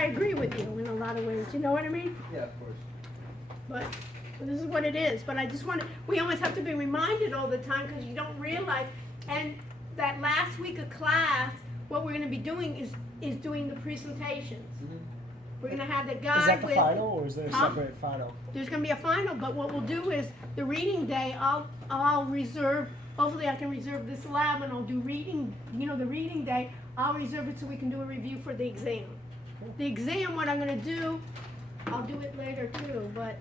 I agree with you in a lot of ways, you know what I mean? Yeah, of course. But this is what it is, but I just want, we always have to be reminded all the time, because you don't realize, and that last week of class, what we're gonna be doing is doing the presentations. We're gonna have the guy Is that the with. final, or is there a Huh? separate final? There's gonna be a final, but what we'll do is, the reading day, I'll reserve, hopefully I can reserve this lab and I'll do reading, the reading day, I'll reserve it so we can do a review for the exam. The exam, what I'm gonna do, I'll do it later too, but,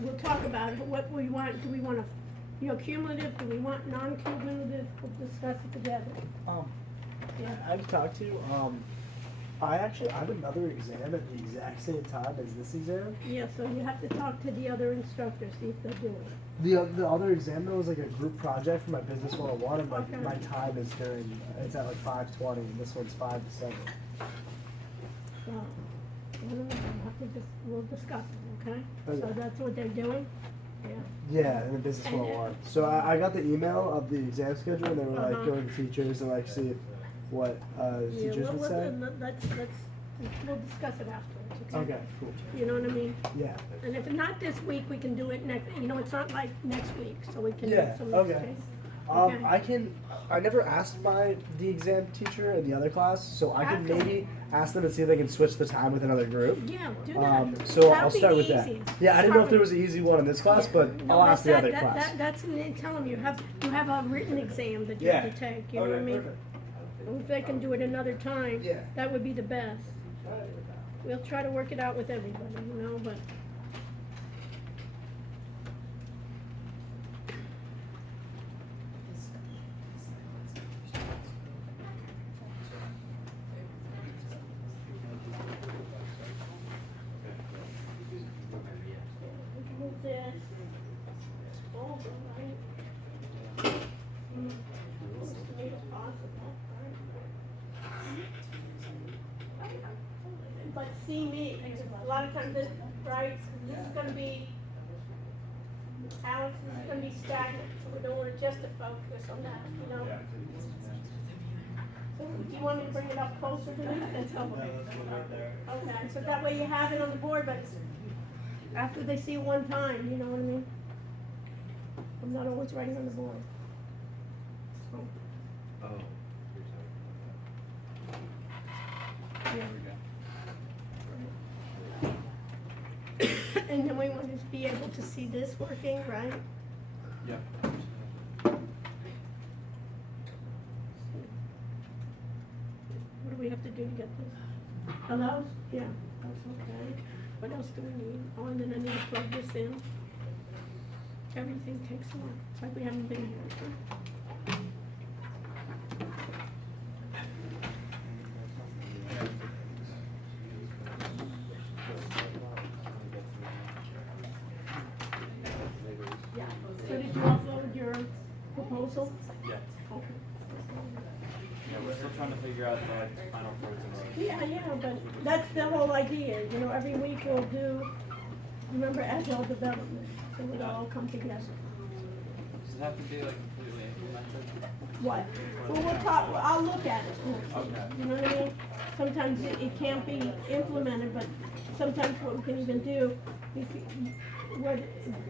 we'll talk about it, what we want, do we want cumulative, do we want non-cumulative, we'll discuss it together. Yeah. I've talked to, I have another exam at the exact same time as this exam. Yeah, so you have to talk to the other instructors, see if they'll do it. The other exam though was like a group project for my business 101, and like Okay. my time is it's at like 5:20, and this one's 5 to 7. So, I don't know, we'll discuss it, okay? Okay. So that's what they're doing? Yeah. Yeah, in the business And- 101. So I got the email of the exam schedule, and they were like Uh-huh. going to teachers and like see what Yeah, teachers would say. we'll discuss it afterwards, okay? Okay, cool. You know what I mean? Yeah. And if not this week, we can do it next, it's not like next week, so we can do Yeah, some okay. next day. Okay. I never asked the exam teacher in the other class, so I can Okay. maybe ask them and see if they can switch the time with another group. Yeah, do that. So That'd I'll be start with the that. easiest. Yeah, I didn't know if Start there with- was an easy one in this class, Yeah. but No, I'll ask the other that- class. That's, tell them, you have a written exam that you Yeah. have to take, you know what I Okay, mean? perfect. And if they can do it another time, Yeah. that would be the best. We'll try to work it out with everybody, but. Move this over, right? As straight as possible, right? But see me, a lot of times, this is gonna be, Alex, this is gonna be stagnant, so we don't want just to focus on that, So, do you want me to bring it up closer to me? That's helpful. Okay, so that way you have it on the board, but after they see it one time, you know what I mean? I'm not always writing on the board. So, Oh. yeah. And then we want to be able to see this working, right? Yeah. What do we have to do to get this? Hello? Yeah, that's okay. What else do we need? Oh, and then I need to plug this in. Everything takes a while. It's like we haven't been here. Yeah. So did you upload your proposal? Yeah. Okay. Yeah, we're still trying to figure out the final prototype. Yeah, but that's the whole idea, every week we'll do, remember agile development, so it'll all come together. Does it have to be completely implemented? What? Well, we'll talk, I'll look at it, Okay. you know what I mean? Sometimes it can't be implemented, but sometimes what we can even do,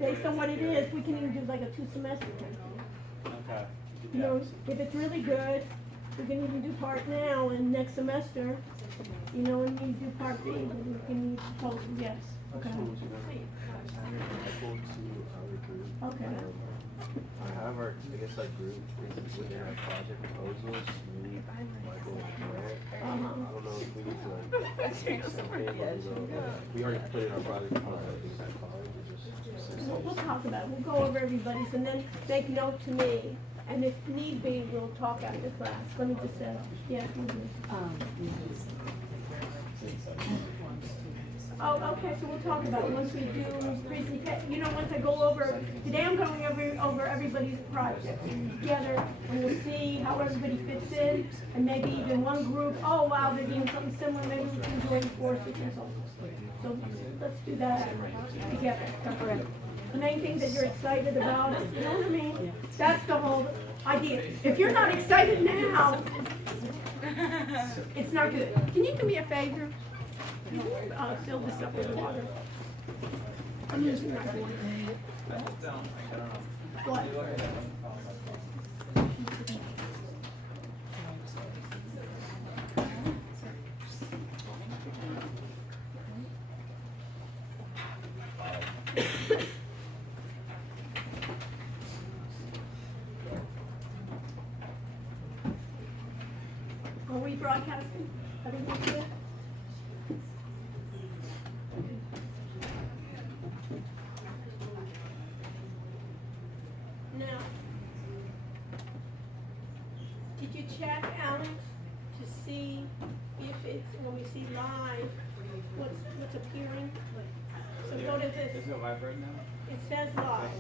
based on what it is, we can even do like a 2-semester thing. Okay. If it's really good, we can even do part now, and next semester, and you do part B, then we can use proposal, yes. Okay. I go to our group. Okay. I have our, group within our project proposals, me, Michael, and Grant. I don't know if we need to do something, but we already put in our project proposal at college, We'll talk about it, we'll go over everybody's, and then make note to me, and if need be, we'll talk after class. Let me just say, yeah. Oh, okay, so we'll talk about it once we do presentation, once I go over, today I'm going over everybody's project together, and we'll see how everybody fits in, and maybe even one group, oh wow, they're doing something similar, maybe we can join forces and so on. So let's do that together. The main thing that you're excited about, you know what I mean? That's the whole idea. If you're not excited now, It's not good. Can you do me a favor? Can you, fill this up with water? I'm using my water. What? Are we broadcasting? Everything good? Now, did you check, Alex, to see if it's, when we see live, what's appearing? So go to this, Is it live right now? it says live.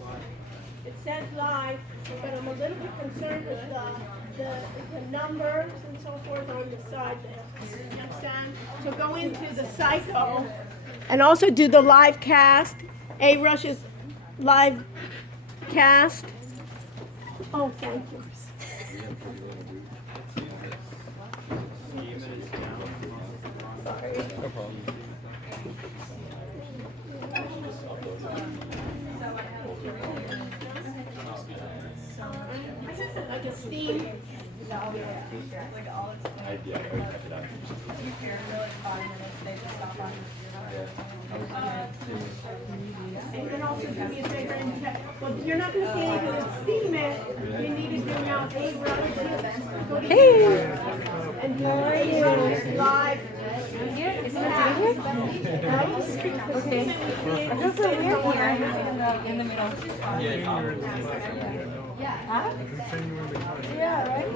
It says live, but I'm a little bit concerned with the numbers and so forth on the side there. You understand? So go into the Psycho and also do the live cast, A-Rush's live cast. Oh, thank you. Sorry. No problem. I guess it's like a steam. I always check it out. And you can also do me a favor and check. Well, you're not going to see anything that's steam it. You need to do now A-Rush. Go to YouTube and do live. Here? Is it right here? Okay. I feel so weird here in the middle. Huh? Yeah, right?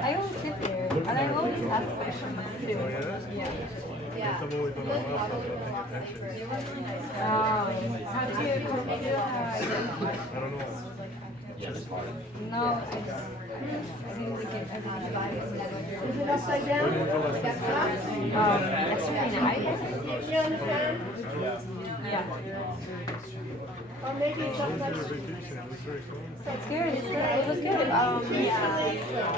I always sit there, and I always ask questions too. Yeah. How do you No, I think we can Is it upside down? that's really nice. You understand? Yeah. Or maybe it's upside down. It's good. It was good.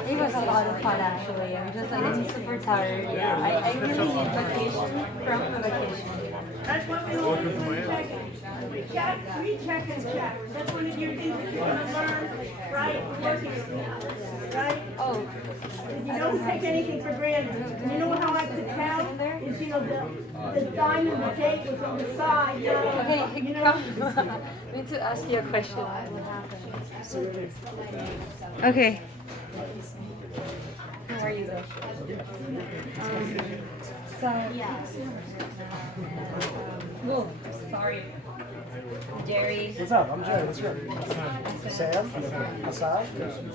It was a lot of fun actually. I'm super tired. Yeah, I really need vacation from the vacation. That's what we want to do. Check, recheck and check. That's one of your things that you're going to learn, right? Working with now, right? Oh, You don't take anything for granted. You know how I could tell? Is, you know, the diamond, the gate was on the side. okay. You know? I need to ask you a question. Okay. How are you though? Whoa, sorry. Jerry. What's up? I'm Jerry. What's your name? Sam? Assad?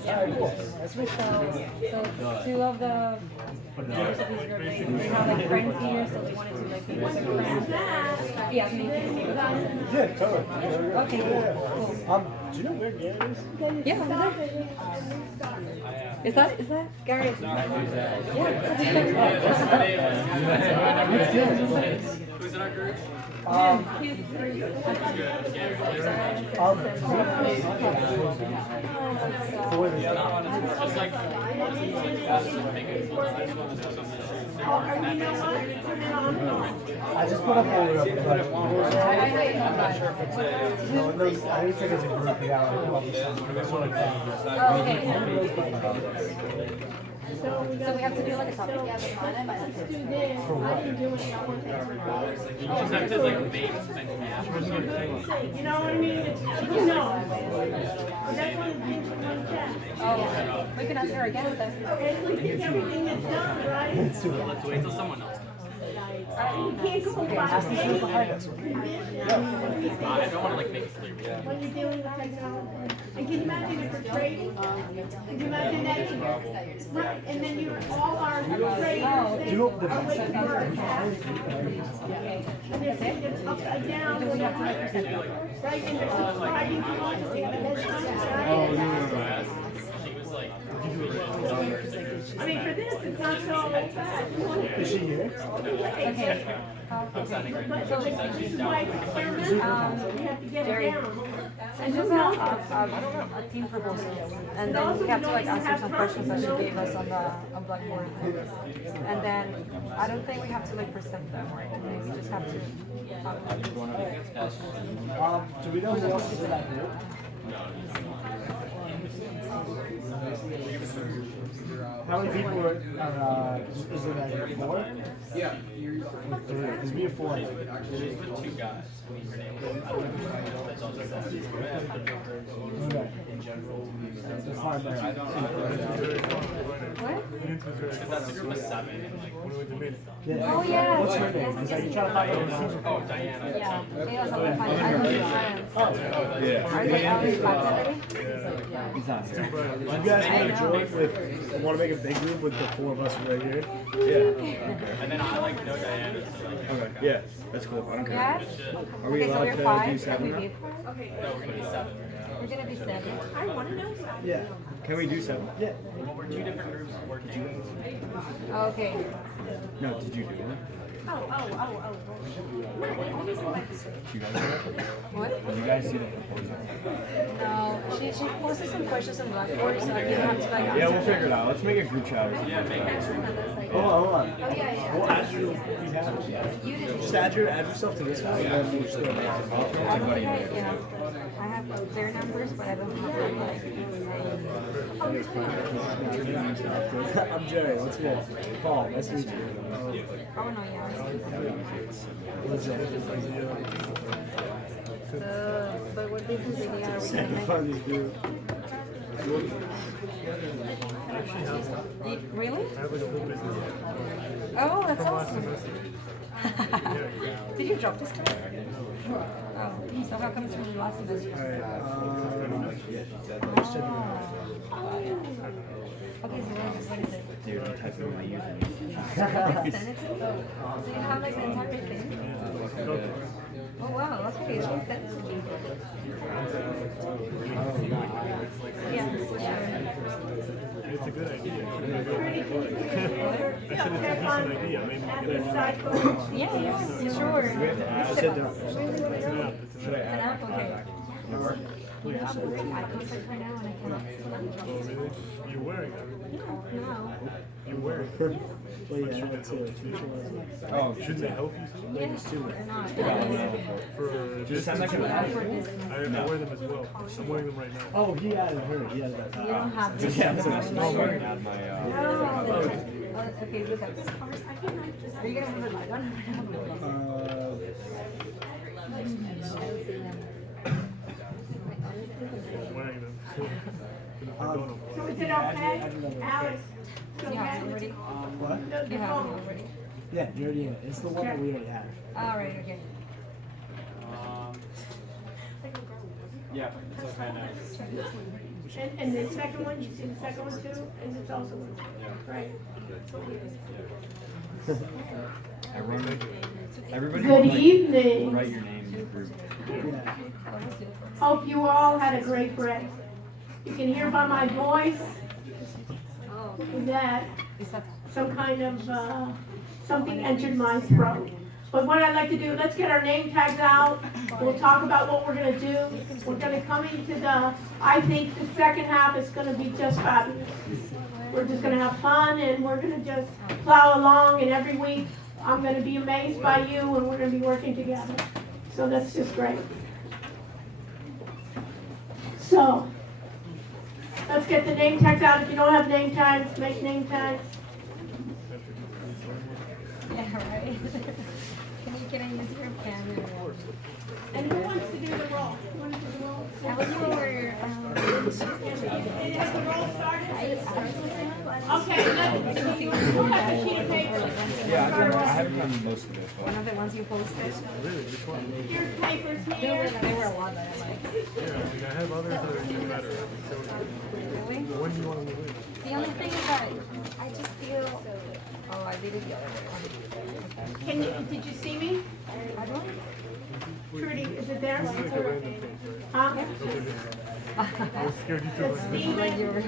Alright, cool. Nice to meet you. So two of the members of this group, they have like friends here, so they wanted to like meet with their friends. Yeah, make it see with them. Yeah, totally. Okay, cool. Do you know where Gary is? Yeah, over there. Is that Gary? Who's in our group? I just put a folder up. I need to take it as a group. So we have to do like a topic. Let's do this. I didn't do it. I want to Just have to like make something. You know what I mean? You know. That's one of the things you want to check. Oh, we can ask her again then. At least it's everything that's done, right? Let's wait till someone else. You can't go by any condition. I don't want to like make it clear. When you're dealing with technology. And can you imagine if we're trading? Can you imagine that? Right, and then you all are traders. Do you know the Away from work. And they're saying it's upside down. Right, and they're subscribing to us. Right? She was like, I mean, for this, it's not so bad. Is she here? Okay. But this is why it's experimental. You have to get it down. It's just a team proposal, and then we have to like answer some questions that she gave us on Blackboard, and then I don't think we have to like present them or anything. We just have to talk about it. Do we know who else is in that group? How many people are is in that group? 4? Yeah. 3. Because we have 4. Two guys. Okay. That's fine, man. What? That's a group of 7 and like. Yeah. Oh yeah. What's her name? Is that you trying to find out? Oh, Diana. Yeah. They also like find I don't know. Yeah. Are they always back He's not here. You guys want to join with, want to make a big group with the 4 of us right here? Yeah. And then I like know Diana. So like, Okay, yeah, that's cool. I don't care. Yes? Are we Okay, so allowed we're to 5 do and 7 we now? be. no, we're gonna be 7. We're gonna be 7. I wanna know. Yeah. Can we do 7? Yeah. Well, we're 2 different groups working. Okay. No, did you do it? Did you guys do it? What? Did you guys see the proposal? No. She posted some questions on Blackboard, so I didn't have to like answer. Yeah, we'll figure it out. Let's make a group chat or something. Hold on. Oh yeah, We'll add you. You have it. You didn't. Just add yourself to this one, and then we'll just do it. I don't think I have their numbers, but I don't have their like. I'm Jerry. What's your name? Paul. Nice to meet you. Oh no, yeah. What's your name? But what business idea are we Send gonna the make? funny group. Really? Oh, that's awesome. Did you drop this class? Oh, so how come it's from last semester? Okay, so what is it? Dude, I'm typing my username. Send it to me? So you have like the entire thing? Oh wow, that's okay. She sent it to me. Yeah, for sure. It's a good idea. Yeah, yeah, sure. Sit down. It's an app, okay. I contact right now and I cannot. You're wearing it. No. You're wearing it. Well, yeah, that's it. Oh, Shouldn't they help you? Yes, they're not. For just send like a For business. I wear them as well. I'm wearing them right now. Oh, he added her. He added that. You don't have to. Yeah, so I'm wearing out my, Okay, look at this. Are you gonna have a light on? I'm wearing them. So is it okay? Alex, it's You have okay? it already? What? The You have it phone. already? Yeah, you already in it. It's the one that we already had. Alright, okay. Yeah, it's okay now. And the second one, you see the second one too? And it's also, right? everybody Good like, evening. write your name in the group. Yeah. Hope you all had a great break. You can hear by my voice Oh, that is that? some kind of, something entered my throat. But what I'd like to do, let's get our name tags out. We'll talk about what we're gonna do. We're gonna come into I think the second half is gonna be just fabulous. We're just gonna have fun and we're gonna just plow along, and every week I'm gonna be amazed by you and we're gonna be working together. So that's just great. So, let's get the name tags out. If you don't have name tags, make name tags. Yeah, right. Can I use your pen? And who wants to do the roll? Who wants to do the roll? That was your, Has the roll started? Okay, who has a sheet of paper? Yeah, I haven't done most of it, one but of the ones you posted. Really? Which one? Here's papers There were here. a lot that I liked. Yeah, I mean, I have others that are even better. So, Really? when do you want them to win? The only thing is that I just feel. Oh, I did it the other way. Did you see me? I don't. Trudy, is it there? This is like a random page, right? Huh? I was scared you took It's it. Like Steven, your guys,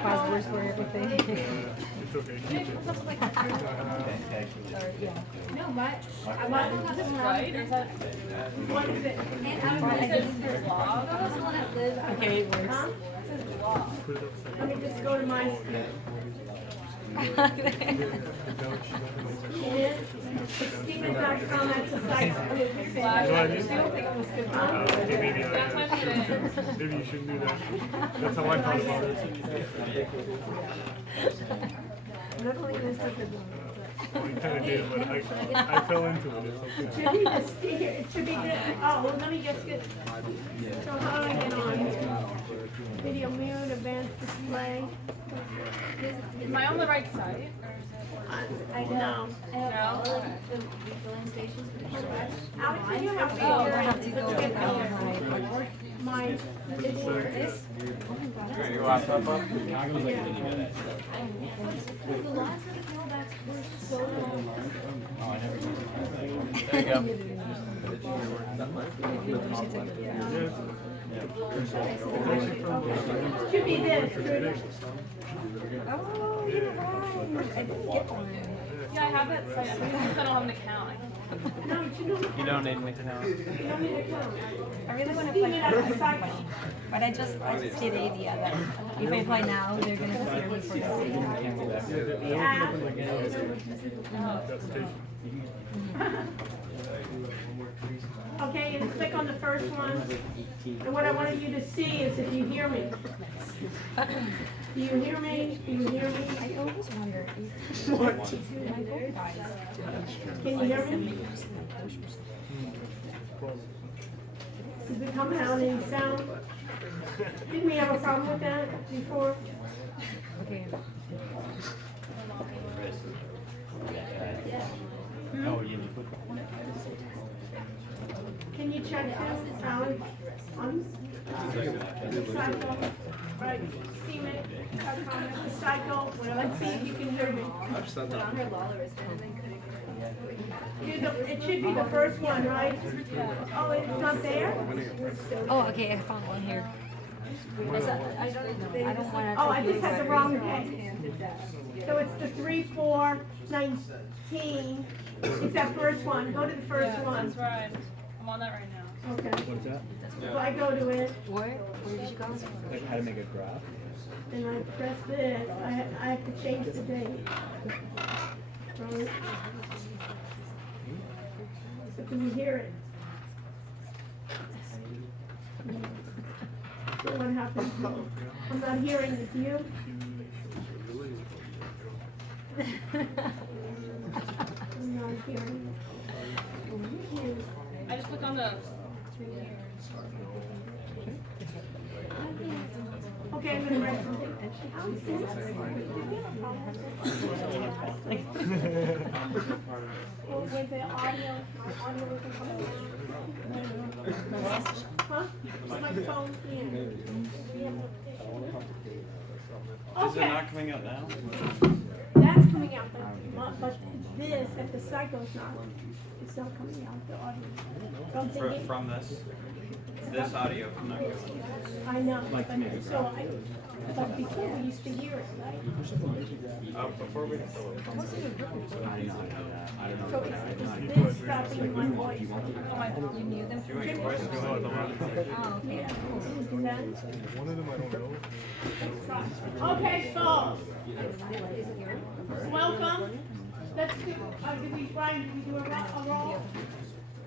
passwords for everything. It's okay, keep it. No, my, I want this Right? What is it? and I don't know, it says blog. No, that's the one that lives. Okay, it works. Huh? It says blog. Put it upside Let down. me just go to my, Steven.com, that's the site. You know what I mean? Huh? Maybe you shouldn't do that. That's how I thought about it. Luckily, there's something. We kind of did, but I fell into it. It's It okay. should be the sticker, it should be the, oh, well, let me just get, so how do I get on? Video mute, advanced display. Am I on the right side? I know. No? The refilling stations for the trash. Alex, can you help me? Oh, I have to Let's go get down there. My, This? Your laptop up? The lines of the callbacks were so long. There you go. should be this, Trudy. Oh, you're right. I didn't get one. Yeah, I have it. So I don't have an account. No, you don't, You don't need an account. you don't need a count. I really want to Steven play at the for site. everybody. But I just get the idea that if I play now, they're gonna consider me for the same. The app. Okay, and click on the first one. And what I wanted you to see is if you hear me. Do you hear me? Do you hear me? I always wonder if my phone dies. Can you hear me? Does it come out in sound? Didn't we have a problem with that before? Okay. Can you check this, Alex? On cycle, right, Steven.com, the cycle, let's see if you can hear me. Her Lawler is kind of couldn't. It should be the first one, right? Oh, it's not there? Oh, okay, I found one here. I don't want to. Oh, I just had the wrong day. So it's the 3/4/19. It's that first one. Go to the first one. That's right. I'm on that right now. Okay. What's that? So I go to it Where did you go? Like how to make a graph? and I press this. I have to change the date. Right. So can you hear it? So what happens? I'm not hearing it. You? I'm not hearing it. I just click on the 3 years. Okay, I'm gonna write something. Oh, wait, the audio isn't coming. Huh? My phone, yeah. Is it not coming out now? That's coming out, but this, at the cycle's not, it's not coming out, the audio. So I'm thinking, From this audio, I'm not going. I know, but but before we used to hear it, right? Before we. So it's this stopping my voice. You knew them from Wait, voice is going. Oh, okay. Yeah. One of them I don't know. Okay, so, welcome. Let's do, did we do a roll?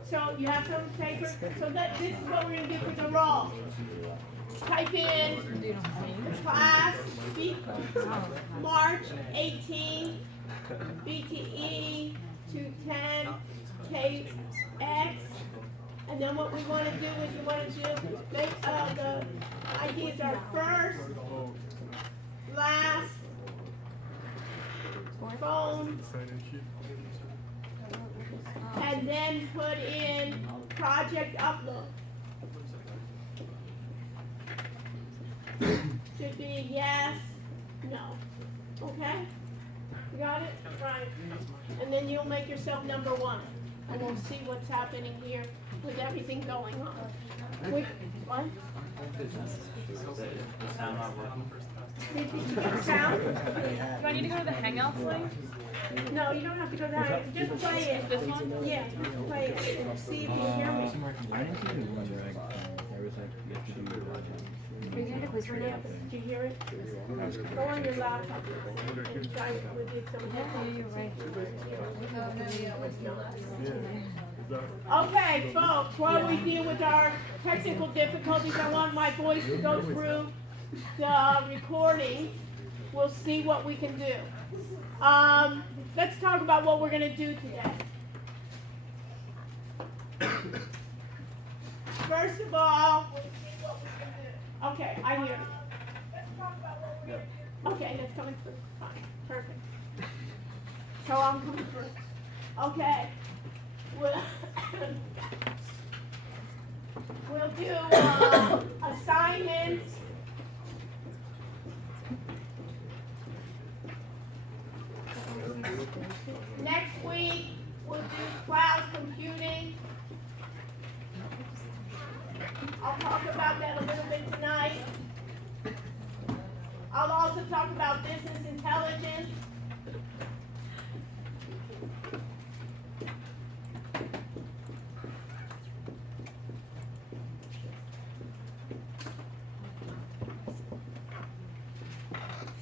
So you have some paper, so this is what we're gonna do for the roll. Type in class, March 18, BTE 210, KX. And then what we wanna do is we wanna do, make, the IDs are first, last, phone, Sign-in sheet. and then put in project upload. Should be yes, no. Okay? You got it? Right. And then you'll make yourself number 1. And we'll see what's happening here with everything going on. What? The sound not working. Did you get the sound? Do I need to go to the Hangouts link? No, you don't have to go down, just play it. This one? Yeah, just play it and see if you can hear me. I didn't see the one where there was like, you have to do your project. Are you doing the quiz right now? Did you hear it? Go on your laptop and try it with the Excel. Okay, folks, while we deal with our technical difficulties, I want my voice to go through the recording. We'll see what we can do. Let's talk about what we're gonna do today. First of all, we'll see what we can do. Okay, I hear you. Let's talk about what we're gonna do. Okay, that's coming through. Fine, perfect. So I'm coming through. Okay. We'll do assignments. Next week, we'll do cloud computing. I'll talk about that a little bit tonight. I'll also talk about business intelligence.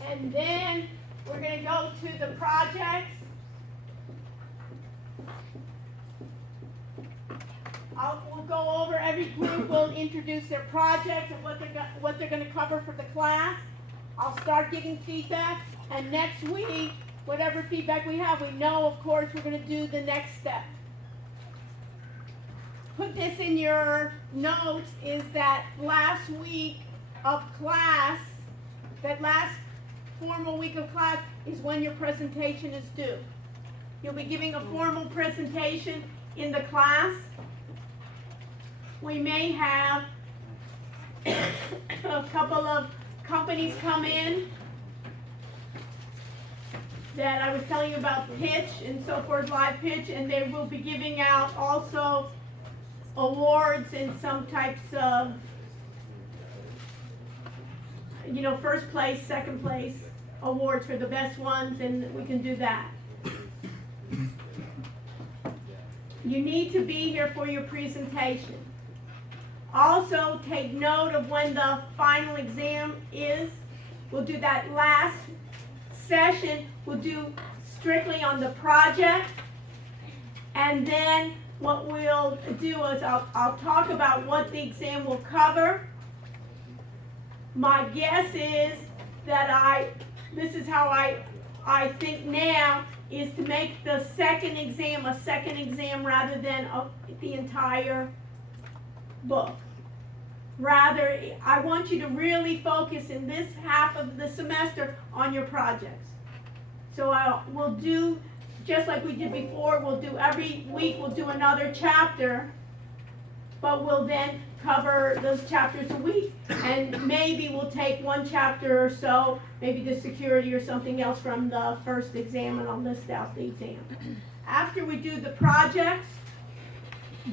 And then we're going to go to the projects. We'll go over, every group will introduce their projects and what they're going to cover for the class. I'll start giving feedback, and next week, whatever feedback we have, we know, of course, we're going to do the next step. Put this in your notes, is that last week of class, that last formal week of class is when your presentation is due. You'll be giving a formal presentation in the class. We may have a couple of companies come in that I was telling you about, Pitch and so forth, Live Pitch, and they will be giving out also awards and some types of, you know, first place, second place awards for the best ones, and we can do that. You need to be here for your presentation. Also, take note of when the final exam is. We'll do that last session. We'll do strictly on the project. And then what we'll do is I'll talk about what the exam will cover. My guess is that this is how I think now, is to make the second exam a second exam rather than the entire book. Rather, I want you to really focus in this half of the semester on your projects. So we'll do, just like we did before, we'll do every week, we'll do another chapter, but we'll then cover those chapters a week. And maybe we'll take one chapter or so, maybe the security or something else from the first exam, and I'll list out the exam. After we do the projects,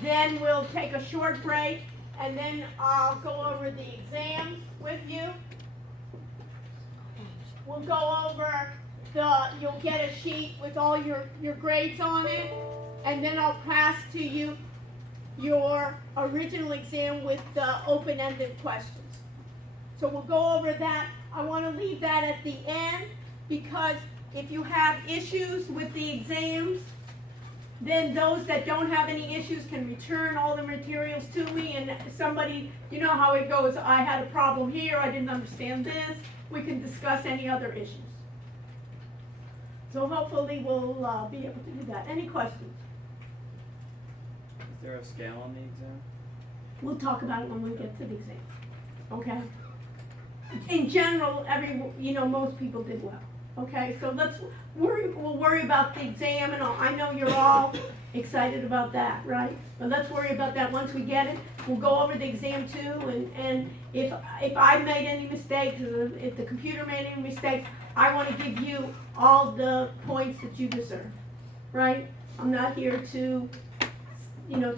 then we'll take a short break, and then I'll go over the exams with you. We'll go over you'll get a sheet with all your grades on it, and then I'll pass to you your original exam with the open-ended questions. So we'll go over that. I want to leave that at the end, because if you have issues with the exams, then those that don't have any issues can return all the materials to me, and somebody, you know how it goes, I had a problem here, I didn't understand this, we can discuss any other issues. So hopefully we'll be able to do that. Any questions? Is there a scale on the exam? We'll talk about it when we get to the exam, okay? In general, most people did well, okay? So we'll worry about the exam, and all. I know you're all excited about that, right? But let's worry about that once we get it. We'll go over the exam too, and if I made any mistakes, if the computer made any mistakes, I want to give you all the points that you deserve, right? I'm not here to,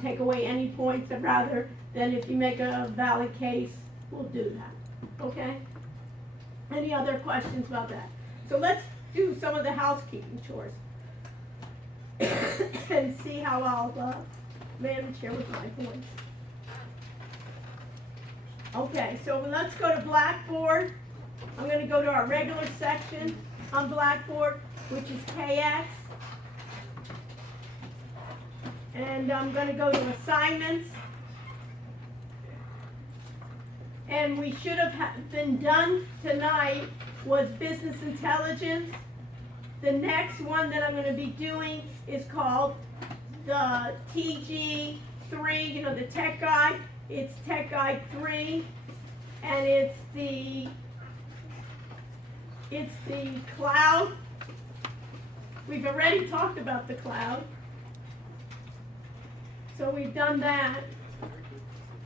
take away any points, but rather than if you make a valid case, we'll do that, okay? Any other questions about that? So let's do some of the housekeeping chores. And see how I'll manage here with my voice. Okay, so let's go to Blackboard. I'm going to go to our regular section on Blackboard, which is KX. And I'm going to go to assignments. And we should have been done tonight was business intelligence. The next one that I'm going to be doing is called the TG3, the Tech Guide. It's Tech Guide 3, and it's the cloud. We've already talked about the cloud. So we've done that.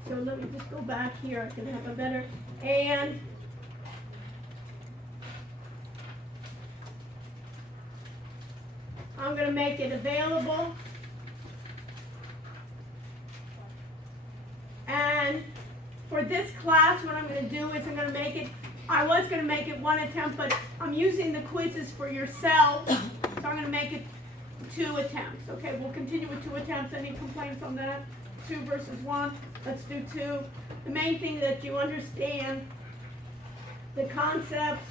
So let me just go back here. I can have a better, and I'm going to make it available. And for this class, what I'm going to do is I'm going to make it, I was going to make it one attempt, but I'm using the quizzes for yourself. So I'm going to make it 2 attempts. Okay, we'll continue with 2 attempts. Any complaints on that? 2 versus 1. Let's do 2. The main thing that you understand, the concepts.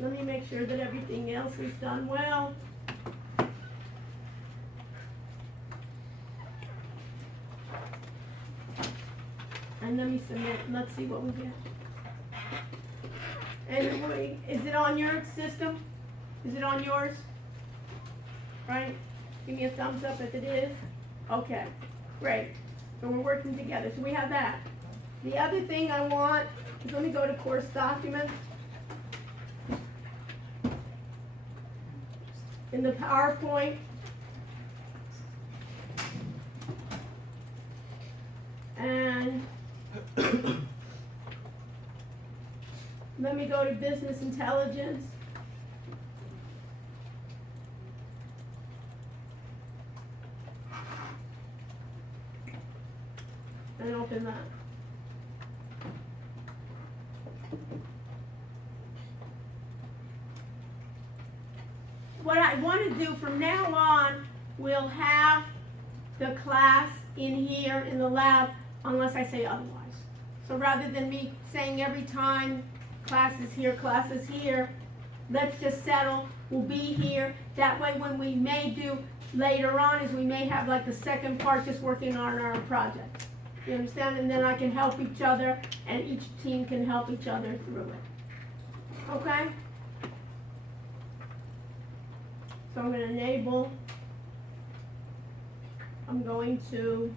Let me make sure that everything else is done well. And let me submit, and let's see what we get. And is it on your system? Is it on yours? Right? Give me a thumbs up if it is. Okay, great. So we're working together. So we have that. The other thing I want is, let me go to course documents. In the PowerPoint. And let me go to business intelligence. And open that. What I want to do from now on, we'll have the class in here in the lab unless I say otherwise. So rather than me saying every time class is here, let's just settle, we'll be here. That way when we may do later on is we may have like the second part just working on our project. You understand? And then I can help each other and each team can help each other through it. Okay? So I'm going to enable. I'm going to,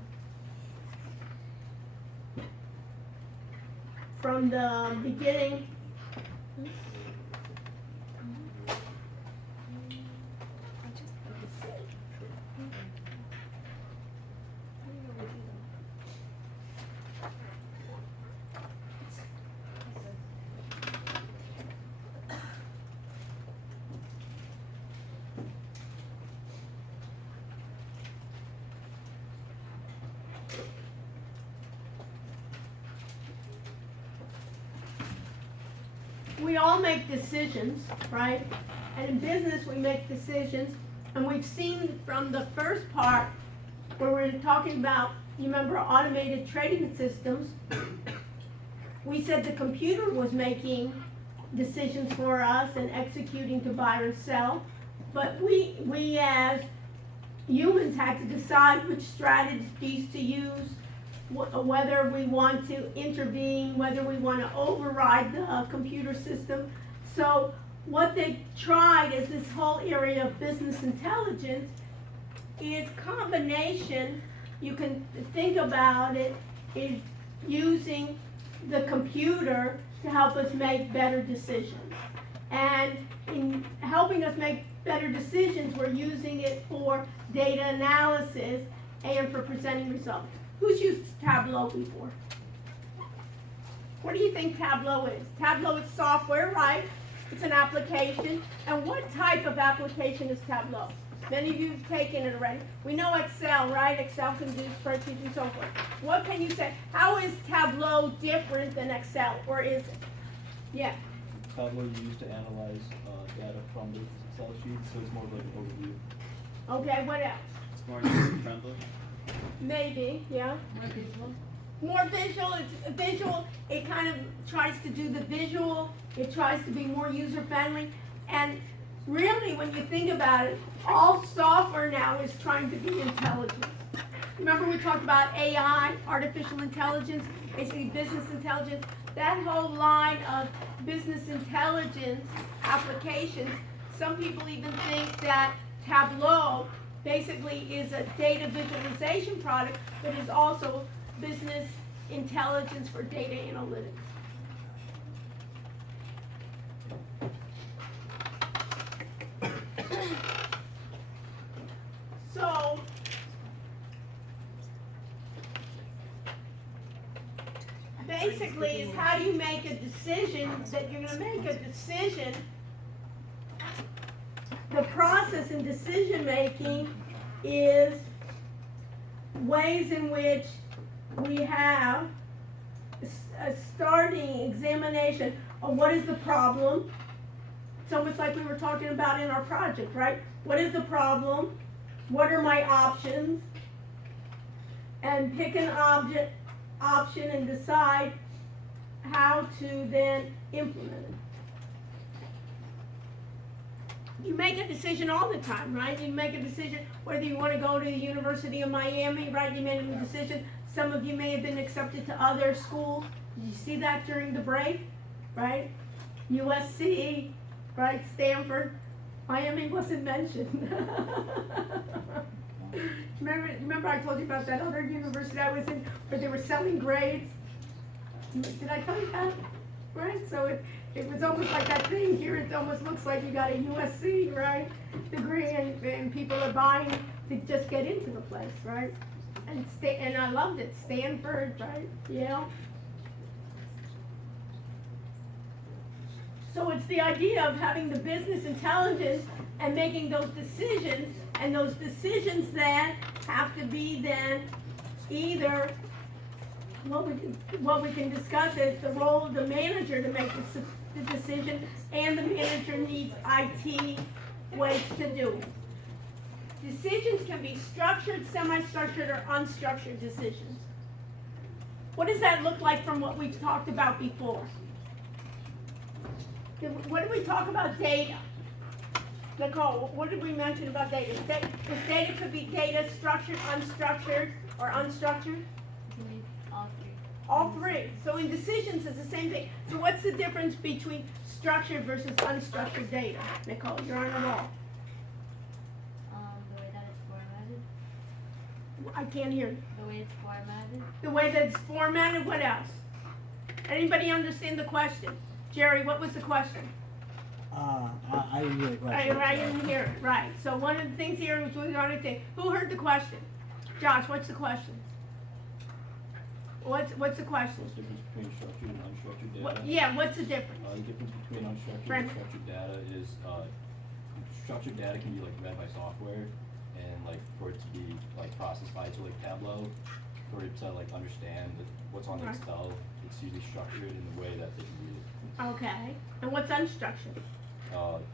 from the beginning, we all make decisions, right? And in business, we make decisions. And we've seen from the first part where we're talking about, you remember, automated trading systems. We said the computer was making decisions for us and executing to buy or sell. But we as humans had to decide which strategies to use, whether we want to intervene, whether we want to override the computer system. So what they tried is this whole area of business intelligence is combination, you can think about it, is using the computer to help us make better decisions. And in helping us make better decisions, we're using it for data analysis and for presenting results. Who's used Tableau before? What do you think Tableau is? Tableau is software, right? It's an application. And what type of application is Tableau? Many of you have taken it already. We know Excel, right? Excel can do spreadsheets and so forth. What can you say? How is Tableau different than Excel, or is it? Yeah, Tableau you use to analyze data from the Excel sheets, so it's more of like an overview. okay, what else? It's more user friendly. Maybe, yeah. More visual, it's visual, it kind of tries to do the visual, it tries to be more user friendly. And really, when you think about it, all software now is trying to be intelligent. Remember we talked about AI, artificial intelligence, basically business intelligence. That whole line of business intelligence applications, some people even think that Tableau basically is a data visualization product, but is also business intelligence for data analytics. So, basically, is how do you make a decision that you're gonna make a decision. The process in decision making is ways in which we have a starting examination of what is the problem. It's almost like we were talking about in our project, right? What is the problem? What are my options? And pick an option and decide how to then implement it. You make a decision all the time, right? You make a decision whether you want to go to the University of Miami, right? You made a decision. Some of you may have been accepted to other schools. Did you see that during the break, right? USC, right? Stanford. Miami wasn't mentioned. Remember I told you about that other university I was in where they were selling grades? Did I tell you that? Right? So it was almost like that thing here. It almost looks like you got a USC, right, degree, and people are buying to just get into the place, right? And I loved it. Stanford, right? Yale. So it's the idea of having the business intelligence and making those decisions, and those decisions then have to be then either what we can discuss is the role of the manager to make the decision, and the manager needs IT ways to do it. Decisions can be structured, semi-structured, or unstructured decisions. What does that look like from what we've talked about before? What did we talk about data? Nicole, what did we mention about data? This data could be data structured, unstructured, or unstructured? All three. All three. So in decisions, it's the same thing. So what's the difference between structured versus unstructured data? Nicole, you're on the wall. The way that it's formatted. I can't hear you. The way it's formatted. The way that it's formatted, what else? Anybody understand the question? Jerry, what was the question? I didn't hear the question. I didn't hear it, right. So one of the things here was we got to think. Who heard the question? Josh, what's the question? What's the question? What's the difference between structured and unstructured data? Yeah, what's the difference? The difference between unstructured Right. and structured data is structured data can be like read by software, and like for it to be like processed by so like Tableau, for it to like understand what's on Right. Excel, it's usually structured in the way that they can read it. Okay. And what's unstructured?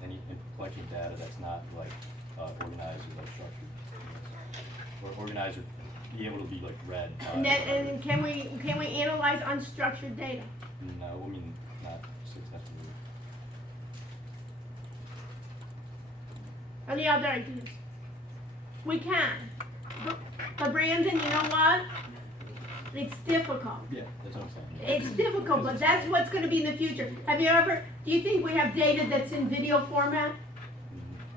Any collection of data that's not like organized or like structured, or organized or be able to be like read. And can we analyze unstructured data? No, I mean not successfully. Any other ideas? We can. But Brandon, you know what? It's difficult. Yeah, that's what I'm saying. It's difficult, but that's what's gonna be in the future. Do you think we have data that's in video format?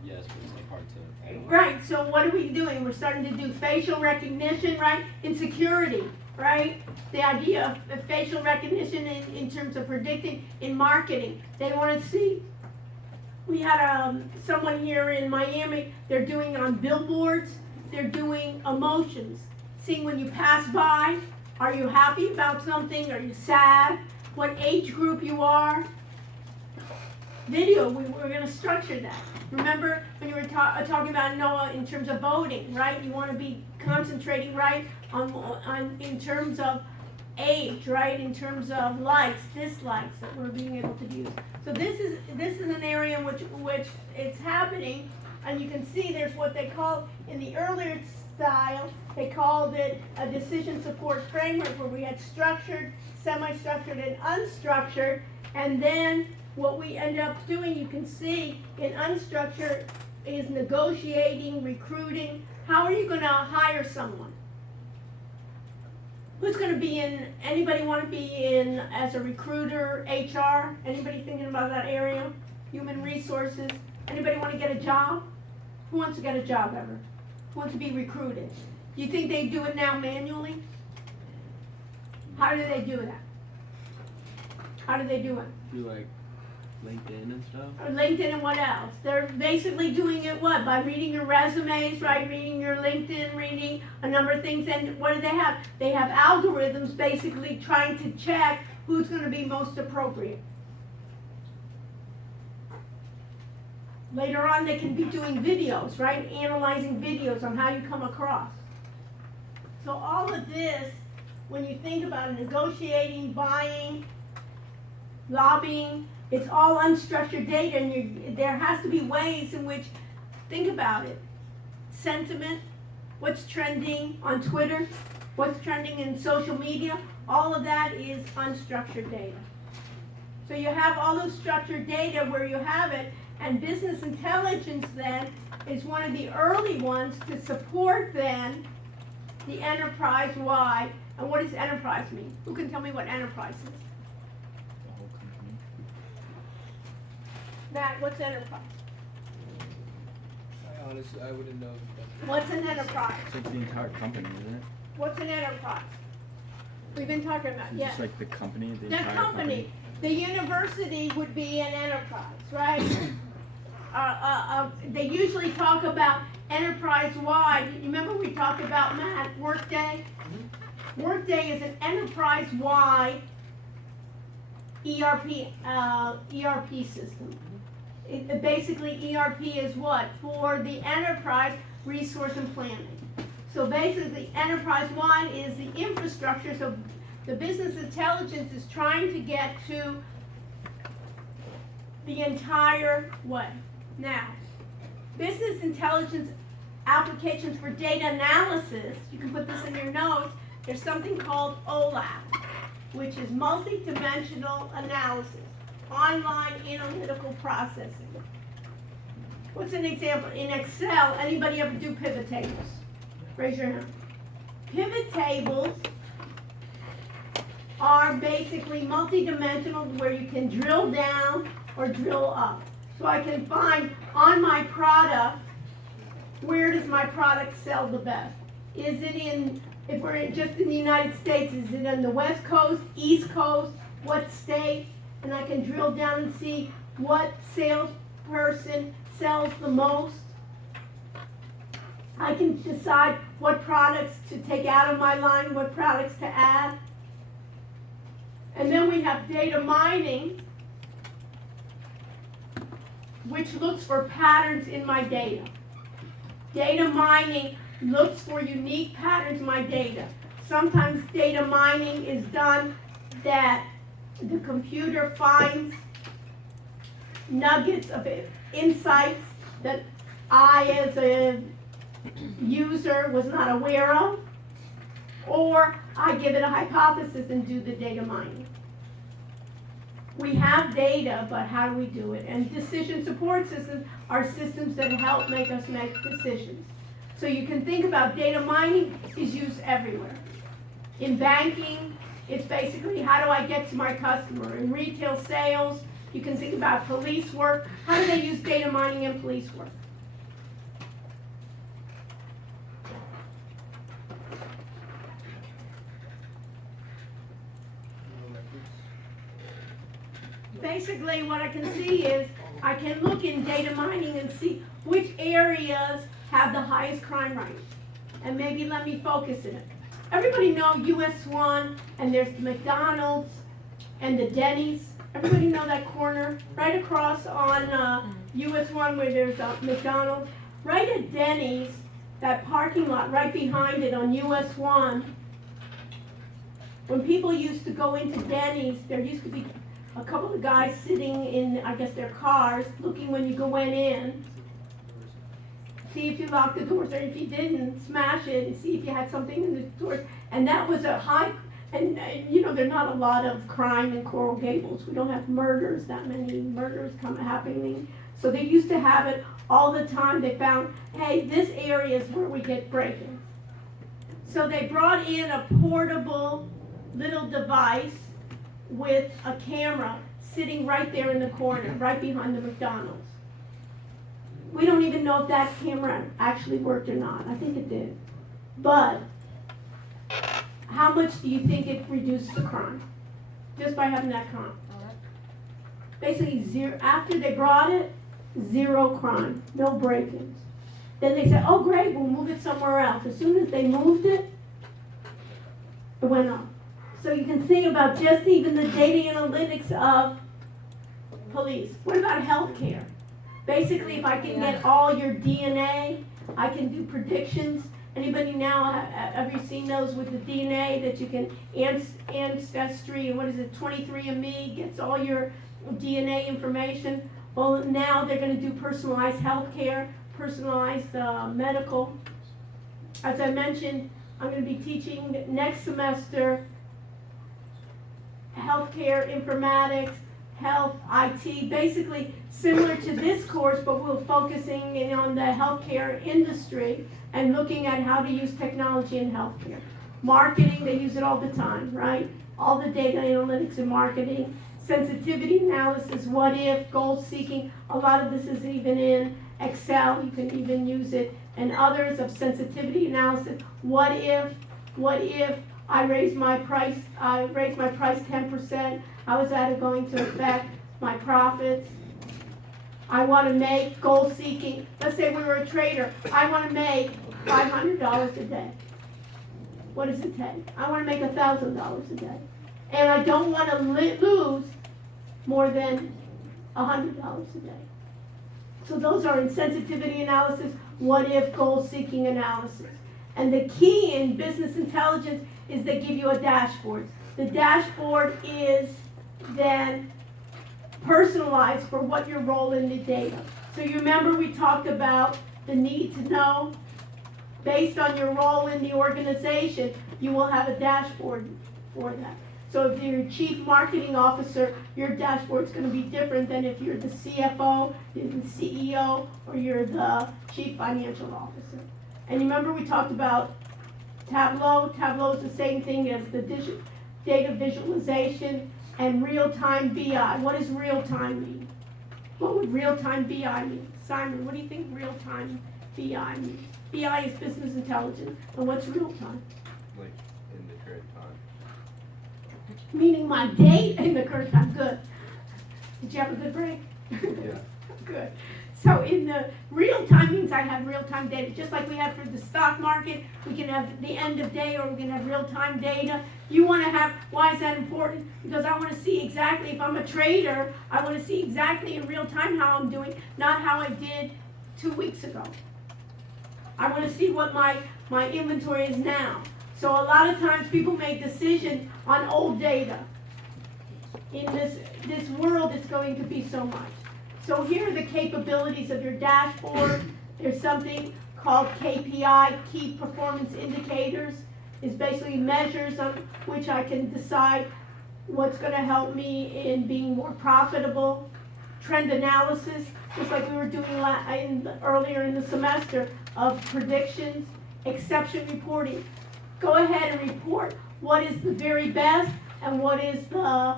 Yes, but it's like hard to analyze. Right, so what are we doing? We're starting to do facial recognition, right? In security, right? The idea of facial recognition in terms of predicting in marketing. They wanna see. We had someone here in Miami, they're doing on billboards, they're doing emotions. Seeing when you pass by, are you happy about something? Are you sad? What age group you are? Video, we're gonna structure that. Remember when you were talking about Noah in terms of voting, right? You wanna be concentrating, right, on in terms of age, right, in terms of likes, dislikes that we're being able to use. So this is an area in which it's happening, and you can see there's what they call, in the earlier style, they called it a decision support framework where we had structured, semi-structured, and unstructured, and then what we end up doing, you can see in unstructured, is negotiating, recruiting. How are you gonna hire someone? Who's gonna be in, anybody wanna be in as a recruiter, HR? Anybody thinking about that area? Human resources? Anybody wanna get a job? Who wants to get a job ever? Who wants to be recruited? You think they do it now manually? How do they do that? How do they do it? Do like LinkedIn and stuff? Or LinkedIn and what else? They're basically doing it what? By reading your resumes, right? Reading your LinkedIn, reading a number of things. And what do they have? They have algorithms basically trying to check who's going to be most appropriate. Later on, they can be doing videos, right? Analyzing videos on how you come across. So all of this, when you think about it, negotiating, buying, lobbying, it's all unstructured data, and there has to be ways in which, think about it, sentiment, what's trending on Twitter, what's trending in social media, all of that is unstructured data. So you have all those structured data where you have it, and business intelligence then is one of the early ones to support then the enterprise-wide. And what does enterprise mean? Who can tell me what enterprise is? The whole company. Matt, what's enterprise? Honestly, I wouldn't know. What's an enterprise? So it's the entire company, isn't it? What's an enterprise? We've been talking about, It's yes. just like the company, the The entire company, the university would be an enterprise, right? They usually talk about enterprise-wide. You remember we talked about, Matt, Workday? Workday is an enterprise-wide ERP system. Basically, ERP is what? For the enterprise resource and planning. So basically, enterprise-wide is the infrastructure. So the business intelligence is trying to get to the entire way. Now, business intelligence applications for data analysis, you can put this in your notes, there's something called OLAP, which is multi-dimensional analysis, online analytical processing. What's an example? In Excel, anybody ever do pivot tables? Raise your hand. Pivot tables are basically multi-dimensional where you can drill down or drill up. So I can find on my product, where does my product sell the best? Is it in, if we're just in the United States, is it on the West Coast, East Coast, what state? And I can drill down and see what salesperson sells the most. I can decide what products to take out of my line, what products to add. And then we have data mining, which looks for patterns in my data. Data mining looks for unique patterns in my data. Sometimes data mining is done that the computer finds nuggets of insights that I as a user was not aware of, or I give it a hypothesis and do the data mining. We have data, but how do we do it? And decision support systems are systems that help make us make decisions. So you can think about data mining is used everywhere. In banking, it's basically how do I get to my customer? In retail sales, you can think about police work. How do they use data mining in police work? Basically, what I can see is I can look in data mining and see which areas have the highest crime rates. And maybe let me focus in it. Everybody know US 1 and there's the McDonald's and the Denny's. Everybody know that corner right across on US 1 where there's a McDonald's. Right at Denny's, that parking lot right behind it on US 1, When people used to go into Denny's, there used to be a couple of guys sitting in, I guess, their cars, looking when you went in. See if you locked the doors, or if you didn't, smash it and see if you had something in the doors. And that was a high, and you know, there's not a lot of crime in Coral Gables. We don't have murders, that many murders happening. So they used to have it all the time. They found, hey, this area is where we get break-ins. So they brought in a portable little device with a camera sitting right there in the corner, right behind the McDonald's. We don't even know if that camera actually worked or not. I think it did. But how much do you think it reduced the crime? Just by having that crime. Basically zero. After they brought it, zero crime, no break-ins. Then they said, oh great, we'll move it somewhere else. As soon as they moved it, it went up. So you can think about just even the data analytics of police. What about healthcare? Basically, if I can get all your DNA, I can do predictions. Anybody now, have you seen those with the DNA that you can, ancestry, and what is it, 23andMe, gets all your DNA information? Well, now they're going to do personalized healthcare, personalized medical. As I mentioned, I'm going to be teaching next semester healthcare informatics, health, IT, basically similar to this course, but we're focusing in on the healthcare industry and looking at how to use technology in healthcare. Marketing, they use it all the time, right? All the data analytics in marketing, sensitivity analysis, what if, goal seeking, a lot of this is even in Excel, you can even use it, and others of sensitivity analysis, what if I raise my price 10%, how is that going to affect my profits? I want to make goal seeking. Let's say we were a trader. I want to make $500 a day. What does it take? I want to make $1,000 a day. And I don't want to lose more than $100 a day. So those are in sensitivity analysis, what if, goal seeking analysis. And the key in business intelligence is they give you a dashboard. The dashboard is then personalized for what your role in the data. So you remember we talked about the need to know. Based on your role in the organization, you will have a dashboard for that. So if you're chief marketing officer, your dashboard's going to be different than if you're the CFO, you're the CEO, or you're the chief financial officer. And remember we talked about Tableau. Tableau is the same thing as the data visualization and real-time BI. What does real-time mean? What would real-time BI mean? Simon, what do you think real-time BI means? BI is business intelligence. And what's real-time? Like in the current time. Meaning my date in the current time. Good. Did you have a good break? Yeah. Good. So in the real time means I have real time data. Just like we have for the stock market, we can have the end of day or we can have real time data. You want to have, why is that important? Because I want to see exactly, if I'm a trader, I want to see exactly in real time how I'm doing, not how I did 2 weeks ago. I want to see what my inventory is now. So a lot of times people make decisions on old data. In this world, it's going to be so much. So here are the capabilities of your dashboard. There's something called KPI, Key Performance Indicators. It's basically measures on which I can decide what's going to help me in being more profitable. Trend analysis, just like we were doing earlier in the semester, of predictions. Exception reporting. Go ahead and report what is the very best and what is the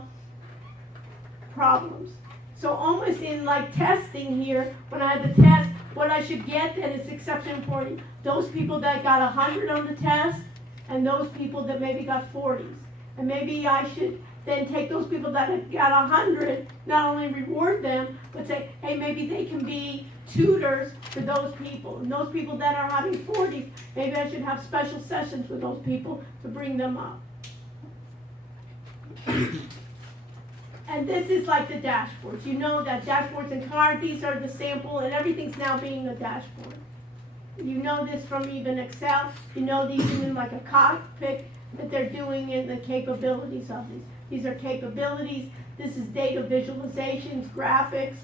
problems. So almost in like testing here, when I had the test, what I should get then is exception reporting. Those people that got 100 on the test and those people that maybe got 40s. And maybe I should then take those people that got 100, not only reward them, but say, hey, maybe they can be tutors to those people. And those people that are having 40s, maybe I should have special sessions with those people to bring them up. And this is like the dashboards. You know that dashboards and cards, these are the sample, and everything's now being a dashboard. You know this from even Excel. You know these even like a cockpit that they're doing and the capabilities of these. These are capabilities. This is data visualizations, graphics.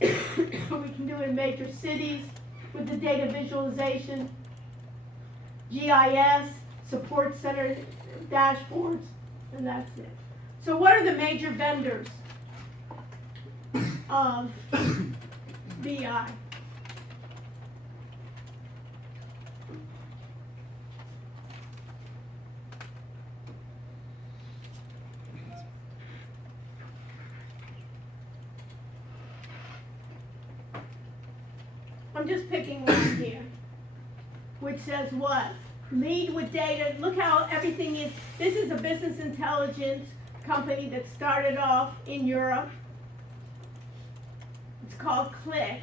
We can do it in major cities with the data visualization, GIS, support center dashboards, and that's it. So what are the major vendors of BI? I'm just picking one here, which says what? Lead with data. Look how everything is. This is a business intelligence company that started off in Europe. It's called Click.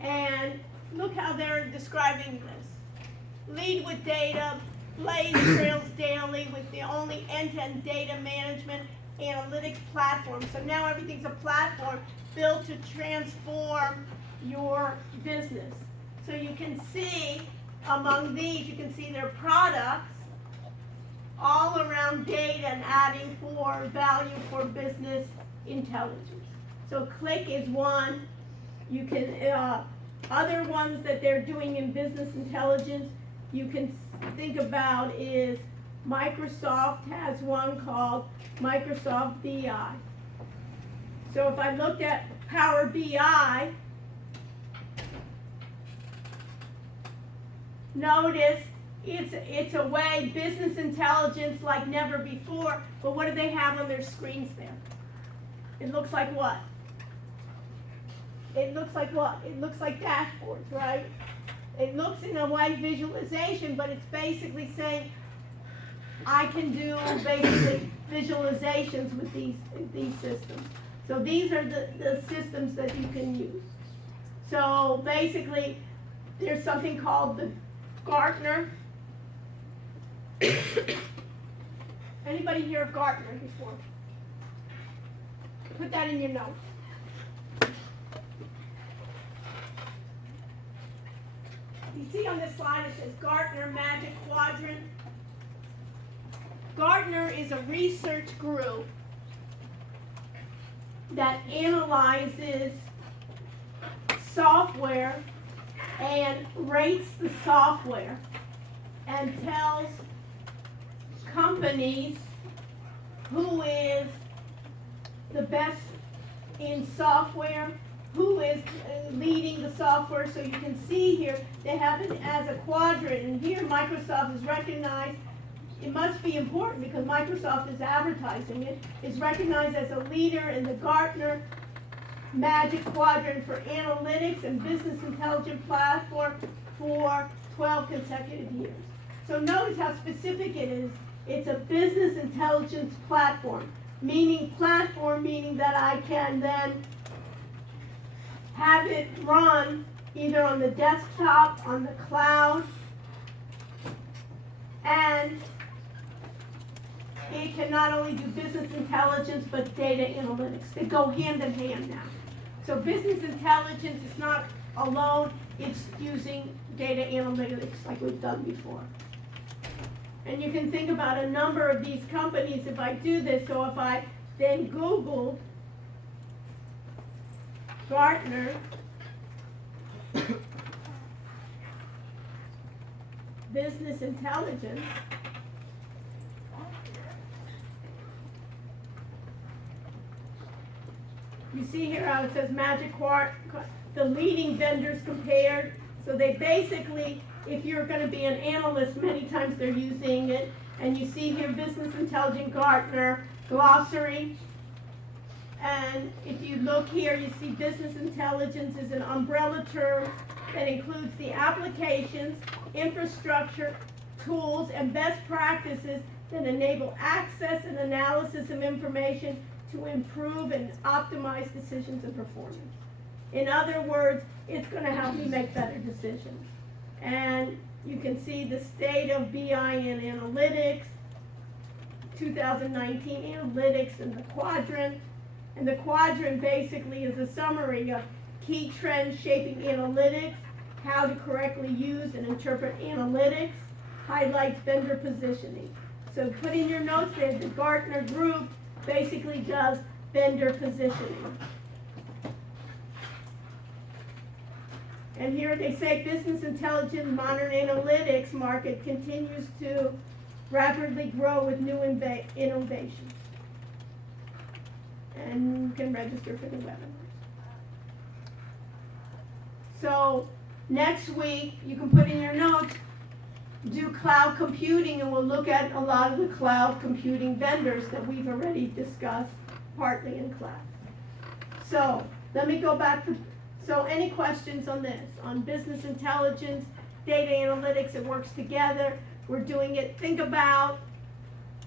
And look how they're describing this. Lead with data, blaze trails daily with the only end-to-end data management analytics platform. So now everything's a platform built to transform your business. So you can see among these, you can see their products all around data and adding for value for business intelligence. So Click is one. You can, other ones that they're doing in business intelligence, you can think about is Microsoft has one called Microsoft BI. So if I looked at Power BI, notice it's a way business intelligence like never before, but what do they have on their screens there? It looks like what? It looks like what? It looks like dashboards, right? It looks in a way visualization, but it's basically saying I can do basically visualizations with these systems. So these are the systems that you can use. So basically there's something called the Gartner. Anybody hear of Gartner before? Put that in your notes. You see on this slide it says Gartner Magic Quadrant. Gartner is a research group that analyzes software and rates the software and tells companies who is the best in software, who is leading the software. So you can see here they have it as a quadrant, and here Microsoft is recognized. It must be important because Microsoft is advertising it, is recognized as a leader in the Gartner Magic Quadrant for Analytics and Business Intelligence Platform for 12 consecutive years. So notice how specific it is. It's a business intelligence platform, meaning that I can then have it run either on the desktop, on the cloud, and it can not only do business intelligence but data analytics. They go hand in hand now. So business intelligence is not alone, it's using data analytics like we've done before. And you can think about a number of these companies if I do this. So if I then Googled Gartner business intelligence, you see here how it says Magic Quadrant, the leading vendors compared. So they basically, if you're going to be an analyst, many times they're using it. And you see here Business Intelligence Gartner glossary. And if you look here, you see business intelligence is an umbrella term that includes the applications, infrastructure, tools, and best practices that enable access and analysis of information to improve and optimize decisions and performance. In other words, it's going to help you make better decisions. And you can see the state of BI and analytics, 2019 analytics in the quadrant. And the quadrant basically is a summary of key trends shaping analytics, how to correctly use and interpret analytics, highlights vendor positioning. So put in your notes there, the Gartner Group basically does vendor positioning. And here they say business intelligence, modern analytics market continues to rapidly grow with new innovations. And you can register for the webinars. So next week, you can put in your notes, do cloud computing, and we'll look at a lot of the cloud computing vendors that we've already discussed partly in class. So let me go back to, so any questions on this? On business intelligence, data analytics, it works together. We're doing it, think about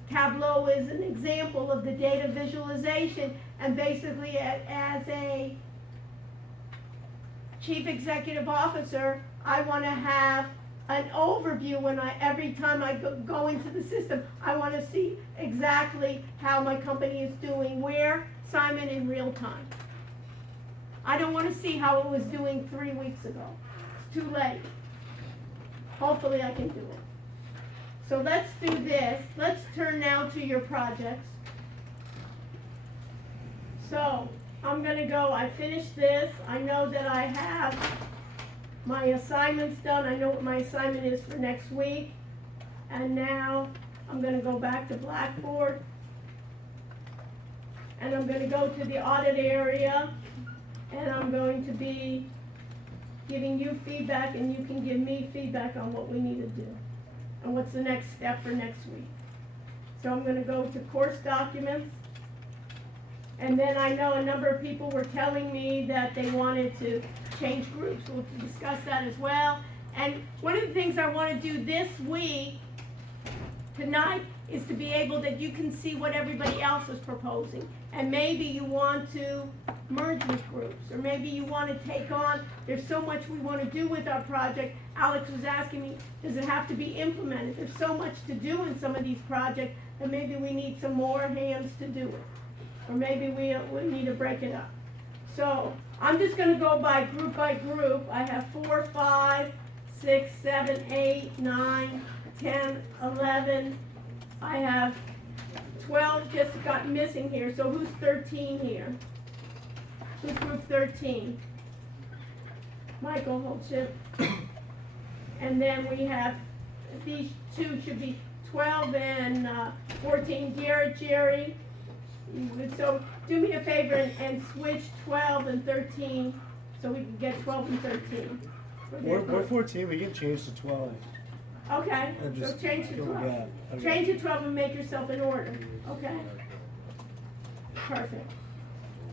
Tableau is an example of the data visualization, and basically as a chief executive officer, I want to have an overview when every time I go into the system, I want to see exactly how my company is doing, where, Simon, in real time. I don't want to see how it was doing 3 weeks ago. It's too late. Hopefully I can do it. So let's do this. Let's turn now to your projects. So I'm going to go, I finished this. I know that I have my assignments done. I know what my assignment is for next week. And now I'm going to go back to Blackboard. And I'm going to go to the audit area. And I'm going to be giving you feedback, and you can give me feedback on what we need to do and what's the next step for next week. So I'm going to go to course documents. And then I know a number of people were telling me that they wanted to change groups. We'll discuss that as well. And one of the things I want to do this week, tonight, is to be able that you can see what everybody else is proposing. And maybe you want to merge with groups, or maybe you want to take on, there's so much we want to do with our project. Alex was asking me, does it have to be implemented? There's so much to do in some of these projects that maybe we need some more hands to do it. Or maybe we need to break it up. So I'm just going to go by group. I have 4, 5, 6, 7, 8, 9, 10, 11. I have 12 just got missing here. So who's 13 here? Who's group 13? Michael Holchip. And then we have, these two should be 12 and 14. Garrett, Jerry. So do me a favor and switch 12 and 13 so we can get 12 and 13. We're 14, we can change to 12. Okay, And so just change to go 12. with that. Okay. Change to 12 and make yourself in order, okay? Perfect.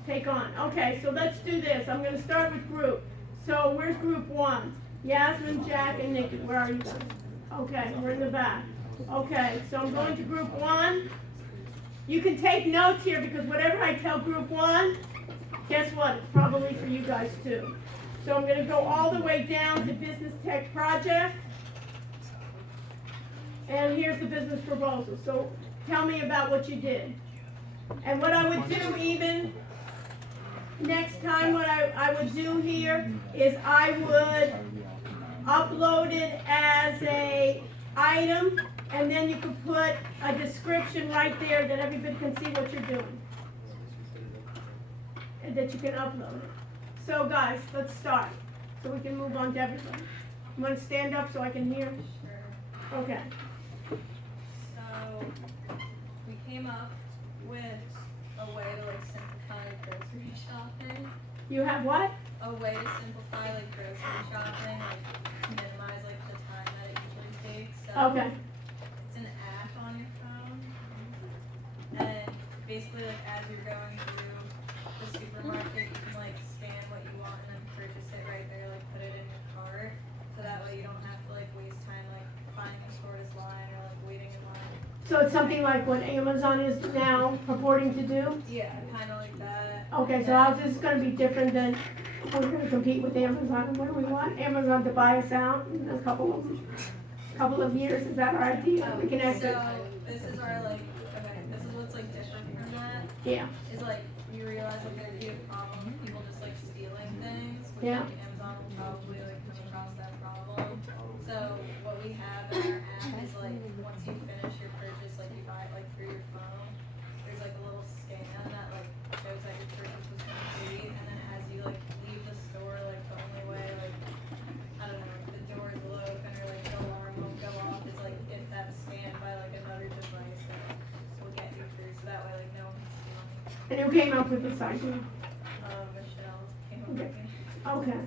Take on. Okay, so let's do this. I'm going to start with group. So where's group 1? Yasmin, Jack, and Nikki. Where are you guys? Okay, we're in the back. Okay, so I'm going to group 1. You can take notes here because whatever I tell group 1, guess what? It's probably for you guys too. So I'm going to go all the way down to Business Tech Project. And here's the business proposal. So tell me about what you did. And what I would do even next time, what I would do here is I would upload it as a item, and then you could put a description right there that everybody can see what you're doing. And that you can upload it. So guys, let's start. So we can move on to everybody. You want to stand up so I can hear? Okay. So we came up with a way to like simplify grocery shopping. You have what? A way to simplify like grocery shopping, like to minimize like the time that it usually takes. So Okay. it's an app on your phone, and basically like as you're going through the supermarket, you can like scan what you want and then purchase it right there, like put it in your cart, so that way you don't have to like waste time like finding a shortest line or like waiting in line. So it's something like what Amazon is now purporting to do? Yeah, kind of like that. Okay, so how's this gonna be different than, we're gonna compete with Amazon, what do we want? Amazon to buy us out in a couple of years, is that our idea? We can exit. So this is our like, okay, this is what's like different from that, Yeah, is like, you realize like there'd be a problem with people just like stealing things, which Yeah. like Amazon will probably like come across that problem. So what we have in our app is And who came up with this idea? Michelle came up with it. Okay.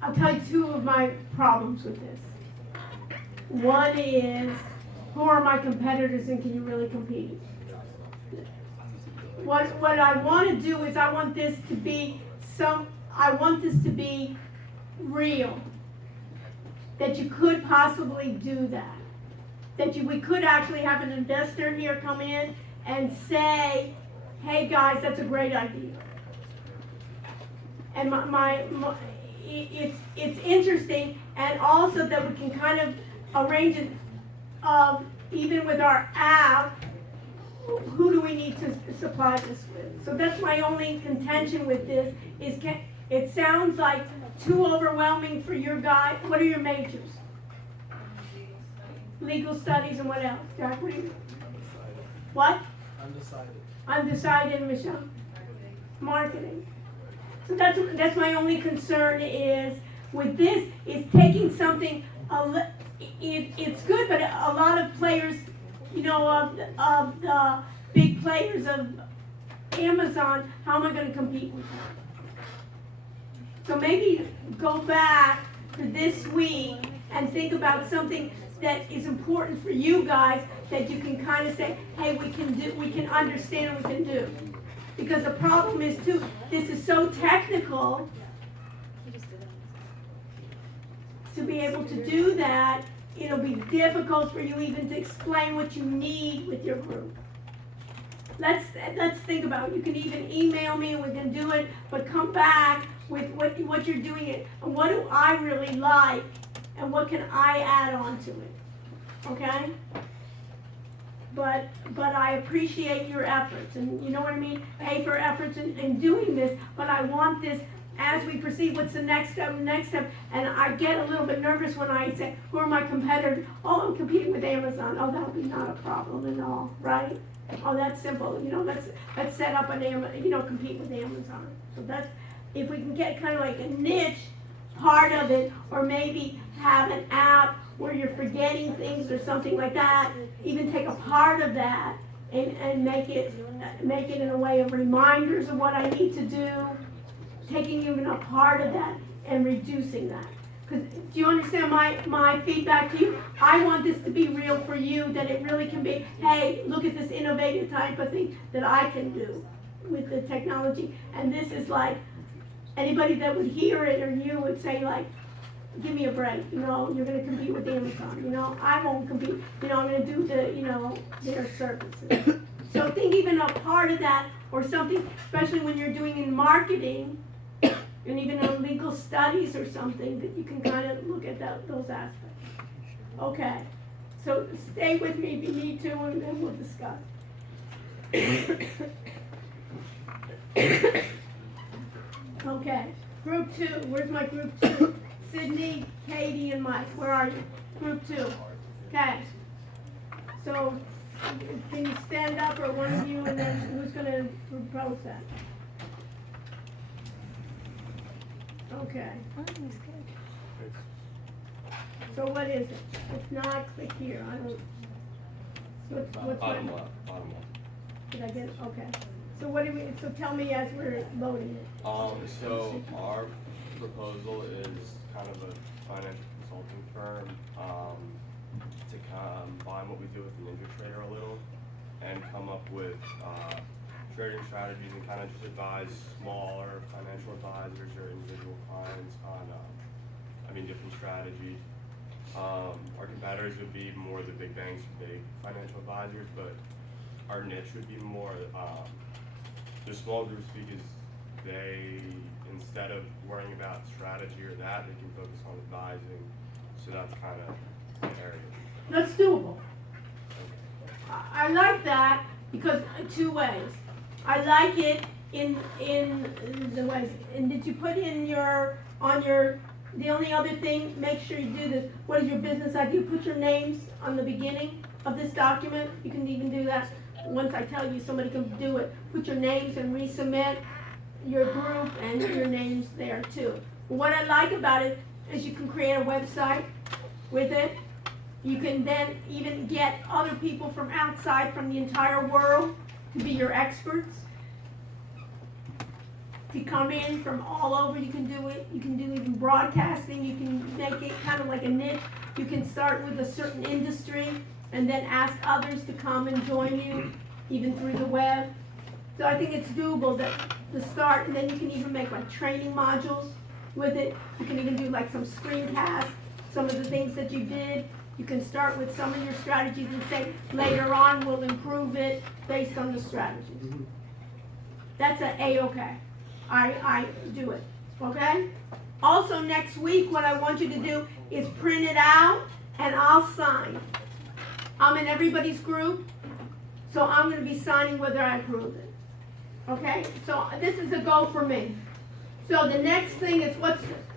I'll tell you two of my problems with this. One is, who are my competitors and can you really compete? What I want to do is I want this to be real. That you could possibly do that. We could actually have an investor here come in and say, hey guys, that's a great idea. And it's interesting, and also that we can kind of arrange it even with our app, who do we need to supply this with? So that's my only contention with this, is it sounds like too overwhelming for your guy. What are your majors? Legal studies and what else? Jack, what do you? What? Undecided, Michelle? Marketing. So that's my only concern is with this, is taking something, it's good, but a lot of players, you know, of the big players of Amazon, how am I gonna compete with them? So maybe go back for this week and think about something that is important for you guys that you can kind of say, hey, we can understand, we can do. Because the problem is too, this is so technical, to be able to do that, it'll be difficult for you even to explain what you need with your group. Let's think about it. You can even email me and we can do it, but come back with what you're doing it, and what do I really like, and what can I add on to it, okay? But I appreciate your efforts, and you know what I mean? A, for efforts in doing this, but I want this, as we proceed, what's the next step, and I get a little bit nervous when I say, who are my competitors? Oh, I'm competing with Amazon. Oh, that'll be not a problem at all, right? Oh, that's simple, you know, let's set up compete with Amazon. So that's, if we can get kind of like a niche part of it, or maybe have an app where you're forgetting things or something like that, even take a part of that and make it in a way of reminders of what I need to do, taking even a part of that and reducing that. Because do you understand my feedback to you? I want this to be real for you, that it really can be, hey, look at this innovative type of thing that I can do with the technology. And this is like, anybody that would hear it or you would say like, give me a break, you know, you're gonna compete with Amazon, you know, I won't compete, you know, I'm gonna do their services. So think even a part of that, or something, especially when you're doing in marketing, and even in legal studies or something, that you can kind of look at those aspects. Okay, so stay with me if you need to, and then we'll discuss. Okay, group 2, where's my group 2? Sydney, Katie, and Mike, where are you? Group 2. Okay. So, can you stand up, or one of you, and then who's going to propose that? Okay. So what is it? If not, click here. I don't. What's Bottom my? left, bottom left. Did I get it? Okay. So what do we? So tell me as we're loading it. So our proposal is kind of a financial consulting firm to combine what we do with the NinjaTrader a little and come up with trading strategies and kind of just advise smaller financial advisors or individual clients on different strategies. Our competitors would be more the big banks, big financial advisors, but our niche would be more the small groups, because they, instead of worrying about strategy or that, they can focus on advising. So that's kind of the area. That's doable. I like that because two ways. I like it in the ways. And did you put in the only other thing, make sure you do this. What is your business idea? Put your names on the beginning of this document. You can even do that. Once I tell you, somebody can do it. Put your names and resubmit your group and your names there too. What I like about it, is you can create a website with it. You can then even get other people from outside, from the entire world, to be your experts. To come in from all over, you can do it. You can do even broadcasting. You can make it kind of like a niche. You can start with a certain industry and then ask others to come and join you, even through the web. So I think it's doable to start, and then you can even make like training modules with it. You can even do like some screencasts, some of the things that you did. You can start with some of your strategies and say, later on we'll improve it based on the strategies. That's a A-okay. I do it, okay? Also next week, what I want you to do is print it out and I'll sign. I'm in everybody's group, so I'm gonna be signing whether I approve it. Okay, so this is a go for me. So the next thing is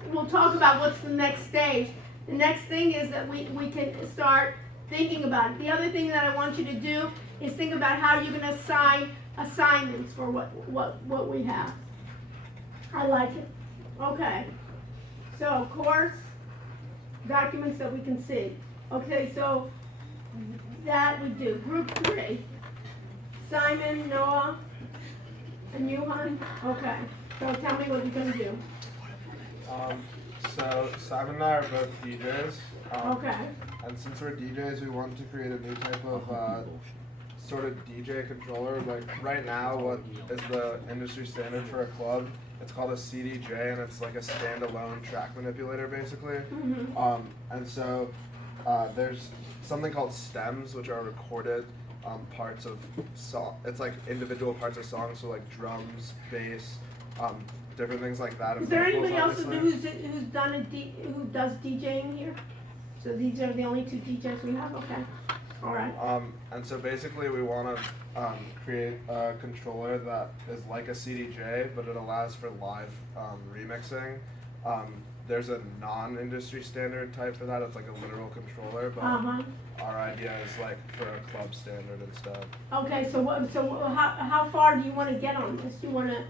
we'll talk about what's the next stage. The next thing is that we can start thinking about it. The other thing that I want you to do is think about how you're gonna assign assignments for what we have. I like it. Okay, so course, documents that we can see. Okay, so that we do. Group 3, Simon, Noah, and you, hon? Okay, so tell me what you're gonna do. So Simon and I are both DJs. Okay. And since we're DJs, we want to create a new type of sort of DJ controller. Like right now, what is the industry standard for a club? It's called a CDJ, and it's like a standalone track manipulator, basically. Mm-hmm. And so there's something called stems, which are recorded parts of song. It's like individual parts of songs, so like drums, bass, different things like that. Is there vocals, anybody else obviously. who does DJing here? So these are the only 2 DJs we have. Okay. All right. And so basically we want to create a controller that is like a CDJ, but it allows for live remixing. There's a non-industry standard type for that. It's like a literal controller, but our idea is like for a club standard instead. Okay. So how far do you want to get on this? You want to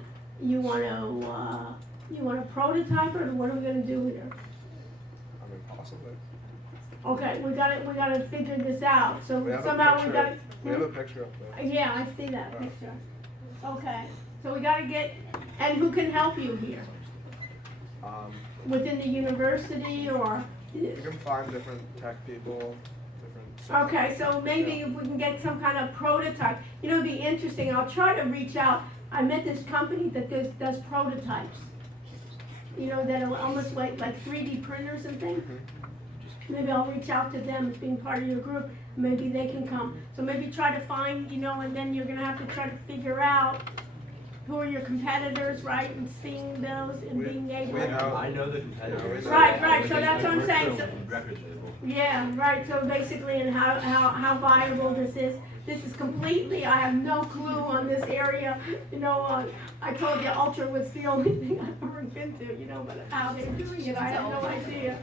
prototype, or what are we going to do here? I mean, possibly. Okay, we gotta figure this out. So We have somehow a we picture. gotta. We have a picture up there. Yeah, I see that picture. Okay, so we gotta get, and who can help you here? Within the university or? You can find different tech people, different. Okay, so maybe if we can get some kind of prototype, you know, it'd be interesting. I'll try to reach out. I met this company that does prototypes. You know, that are almost like 3D printers and things. Maybe I'll reach out to them as being part of your group. Maybe they can come. So maybe try to find, you know, and then you're gonna have to try to figure out who are your competitors, right? And seeing those and being able. I know the competitors. Right, so that's what I'm saying. So, Record label. yeah, right, so basically, and how viable this is. This is completely, I have no clue on this area. You know, I told you Ultra was the only thing I've ever been to, you know, but how they're doing it, I have no idea.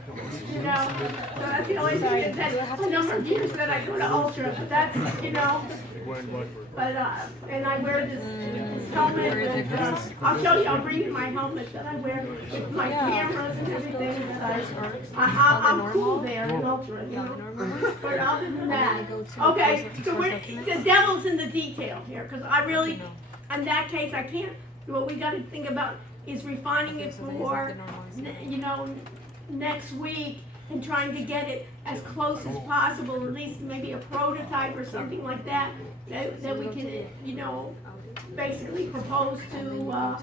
You know, so that's the only thing, that's a number of years that I go to Ultra, but that's, you know. But, and I wear this helmet, and, I'll show you, I'll bring you my helmet that I wear with my cameras and everything. I'm cool there in Ultra, you know. But other than that, okay, so the devil's in the detail here, because I really, in that case, I can't, what we gotta think about is refining it for, you know, next week, and trying to get it as close as possible, at least maybe a prototype or something like that, that we can, you know, basically propose to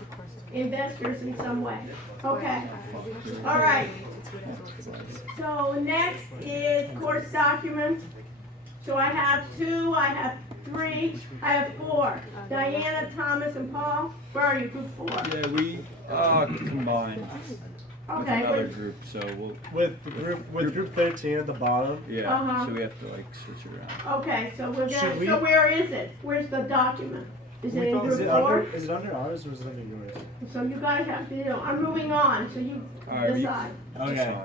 investors in some way. Okay, all right. So next is course documents. So I have 2, I have 3, I have 4. Diana, Thomas, and Paul. Where are you, group 4? Yeah, we combined with Okay, another group, so we'll. With group 13 at the bottom. Yeah, so we have to like switch it around. okay, so we're Should gonna, we- so where is it? Where's the document? Is it in Is group it 4? under, is it under ours or is it under yours? So you guys have to, you know, I'm moving on, so you Alright, decide. Okay.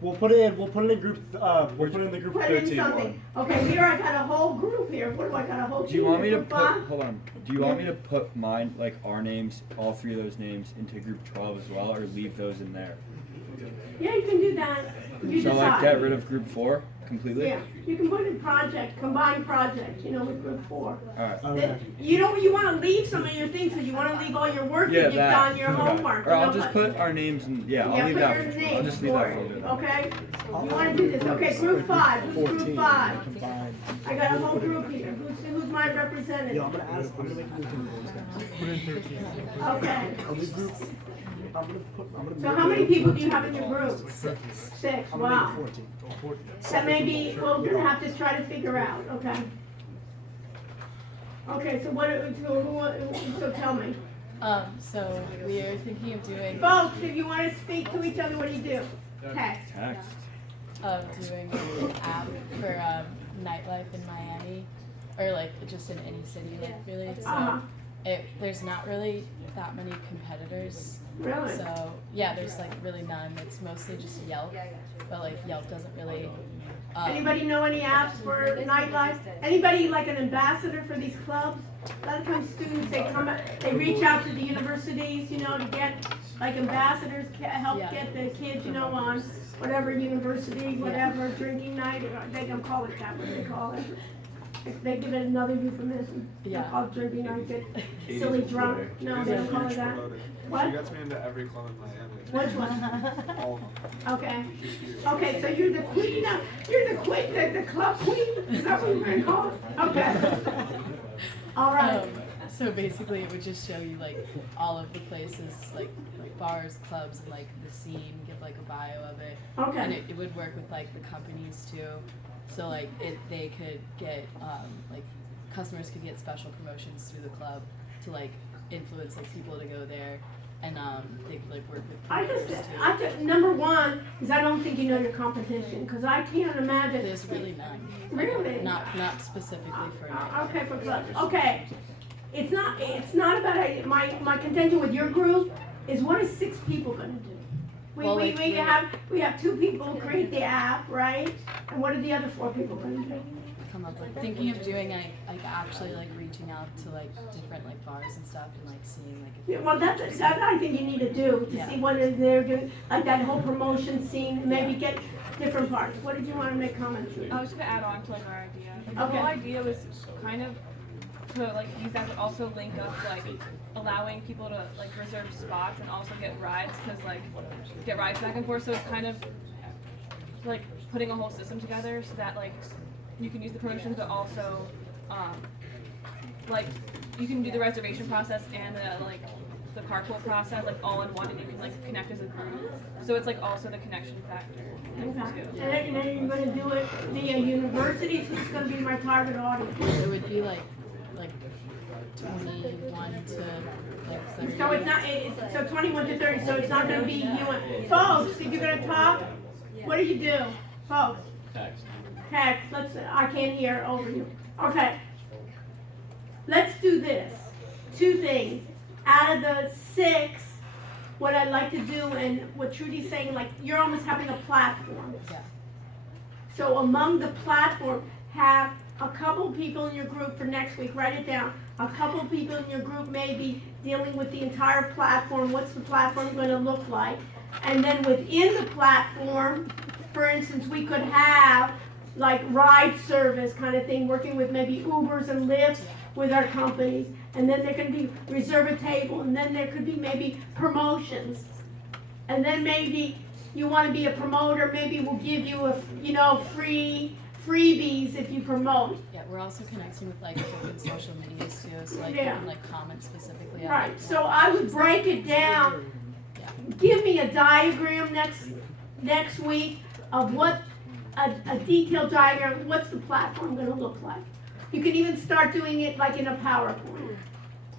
We'll put it in group we'll put it in the group Put in 13 something. one. Okay, here I got a whole group here. What do I got, a whole team? Do you want me to Group put, 5? hold on, do you want me to put mine, like our names, all 3 of those names into group 12 as well, or leave those in there? Yeah, you can do that. You So like decide. get rid of group 4 completely? Yeah, you can put in project, combined project, you know, with group 4. Alright. Then, you know, you wanna leave some of your things, so you wanna leave all your work Yeah, that you've that. done, your Okay. homework. Or you I'll know, just but- put our names and yeah, I'll Yeah, leave put that. your I'll name just leave for that it, for okay? You wanna do this, okay, group 5, who's group 14 5? combined. I got a whole group here, who's my Yo, representative? I'm gonna ask, I'm gonna make a meeting with those guys. Put in 13. Okay, Are we group? I'm gonna. so how many people do you have in your group? 6, I'm gonna wow. make 14. 14. That may be, we're gonna have to try to figure out, okay? Okay, so so tell me. So we are thinking of doing Folks, if you wanna speak to each other, what do you do? Text. Text. doing an app for nightlife in Miami, or like just in any city, like really. So Uh-huh. there's not really that many competitors. Really? So yeah, there's like really none. It's mostly just Yelp, but like Yelp doesn't really. Anybody know any apps for nightlife? Anybody like an ambassador for these clubs? A lot of times students, they reach out to the universities, you know, to get, like ambassadors, help Yeah. get the kids, you know, on whatever university, whatever, drinking night, or they don't call it that, what they call it. They give it another euphemism. They Yeah. call it drinking night, get silly drunk. No, they don't call it that. What? She gets me into every club in Miami. Which one? All of them. Okay. Okay, so you're the queen of, the club queen? Is that what you're gonna call it? Okay. All right. So basically, it would just show you like all of the places, like bars, clubs, and like the scene. Give like a bio of it. Okay. And it would work with like the companies too. So like they could get like customers could get special promotions through the club to like influence like people to go there, and they could like work with promoters too. Number one is I don't think you know your competition, because I can't imagine. There's really none. Really? Not specifically for night. Okay, for club. Okay. It's not about my contention with your group is what is 6 people gonna do? Well, like, We have 2 people who create the app, right? And what are the other 4 people gonna do? Come up with thinking of doing like actually like reaching out to like different like bars and stuff and like seeing like if Yeah, well, that I think you need to do, to Yeah. see what is there, like that whole promotion scene, maybe get different parts. What did you wanna make comments to? I was gonna add on to like our idea. The Okay. whole idea was kind of to like use that to also link up like allowing people to like reserve spots and also get rides, because like get rides back and forth. So it's kind of like putting a whole system together so that like you can use the promotions, but also like you can do the reservation process and the carpool process like all in one, and you can like connect as a group. So it's like also the connection factor. Okay. And then you're gonna do it via universities, who's gonna be my target audience? it would be like 21 to like 30. So it's not, so 21 to 30, so it's not gonna be you and, folks, if you're gonna talk, what do you do? Folks, Text. text, I can't hear over you. Okay. Let's do this. 2 things. Out of the 6, what I'd like to do, and what Trudy's saying, like, you're almost having a platform. Yeah. So among the platform, have a couple people in your group for next week, write it down. A couple people in your group may be dealing with the entire platform, what's the platform gonna look like? And then within the platform, for instance, we could have like ride service kind of thing, working with maybe Ubers and Lyfts with our companies. And then there can be reserve a table, and then there could be maybe promotions. And then maybe you wanna be a promoter, maybe we'll give you freebies if you promote. Yeah, we're also connecting with like different social medias too, so like Yeah. you can like comment specifically on Right, like, so I would break it down. Yeah. Give me a diagram next week of what, a detailed diagram, what's the platform gonna look like? You can even start doing it like in a PowerPoint,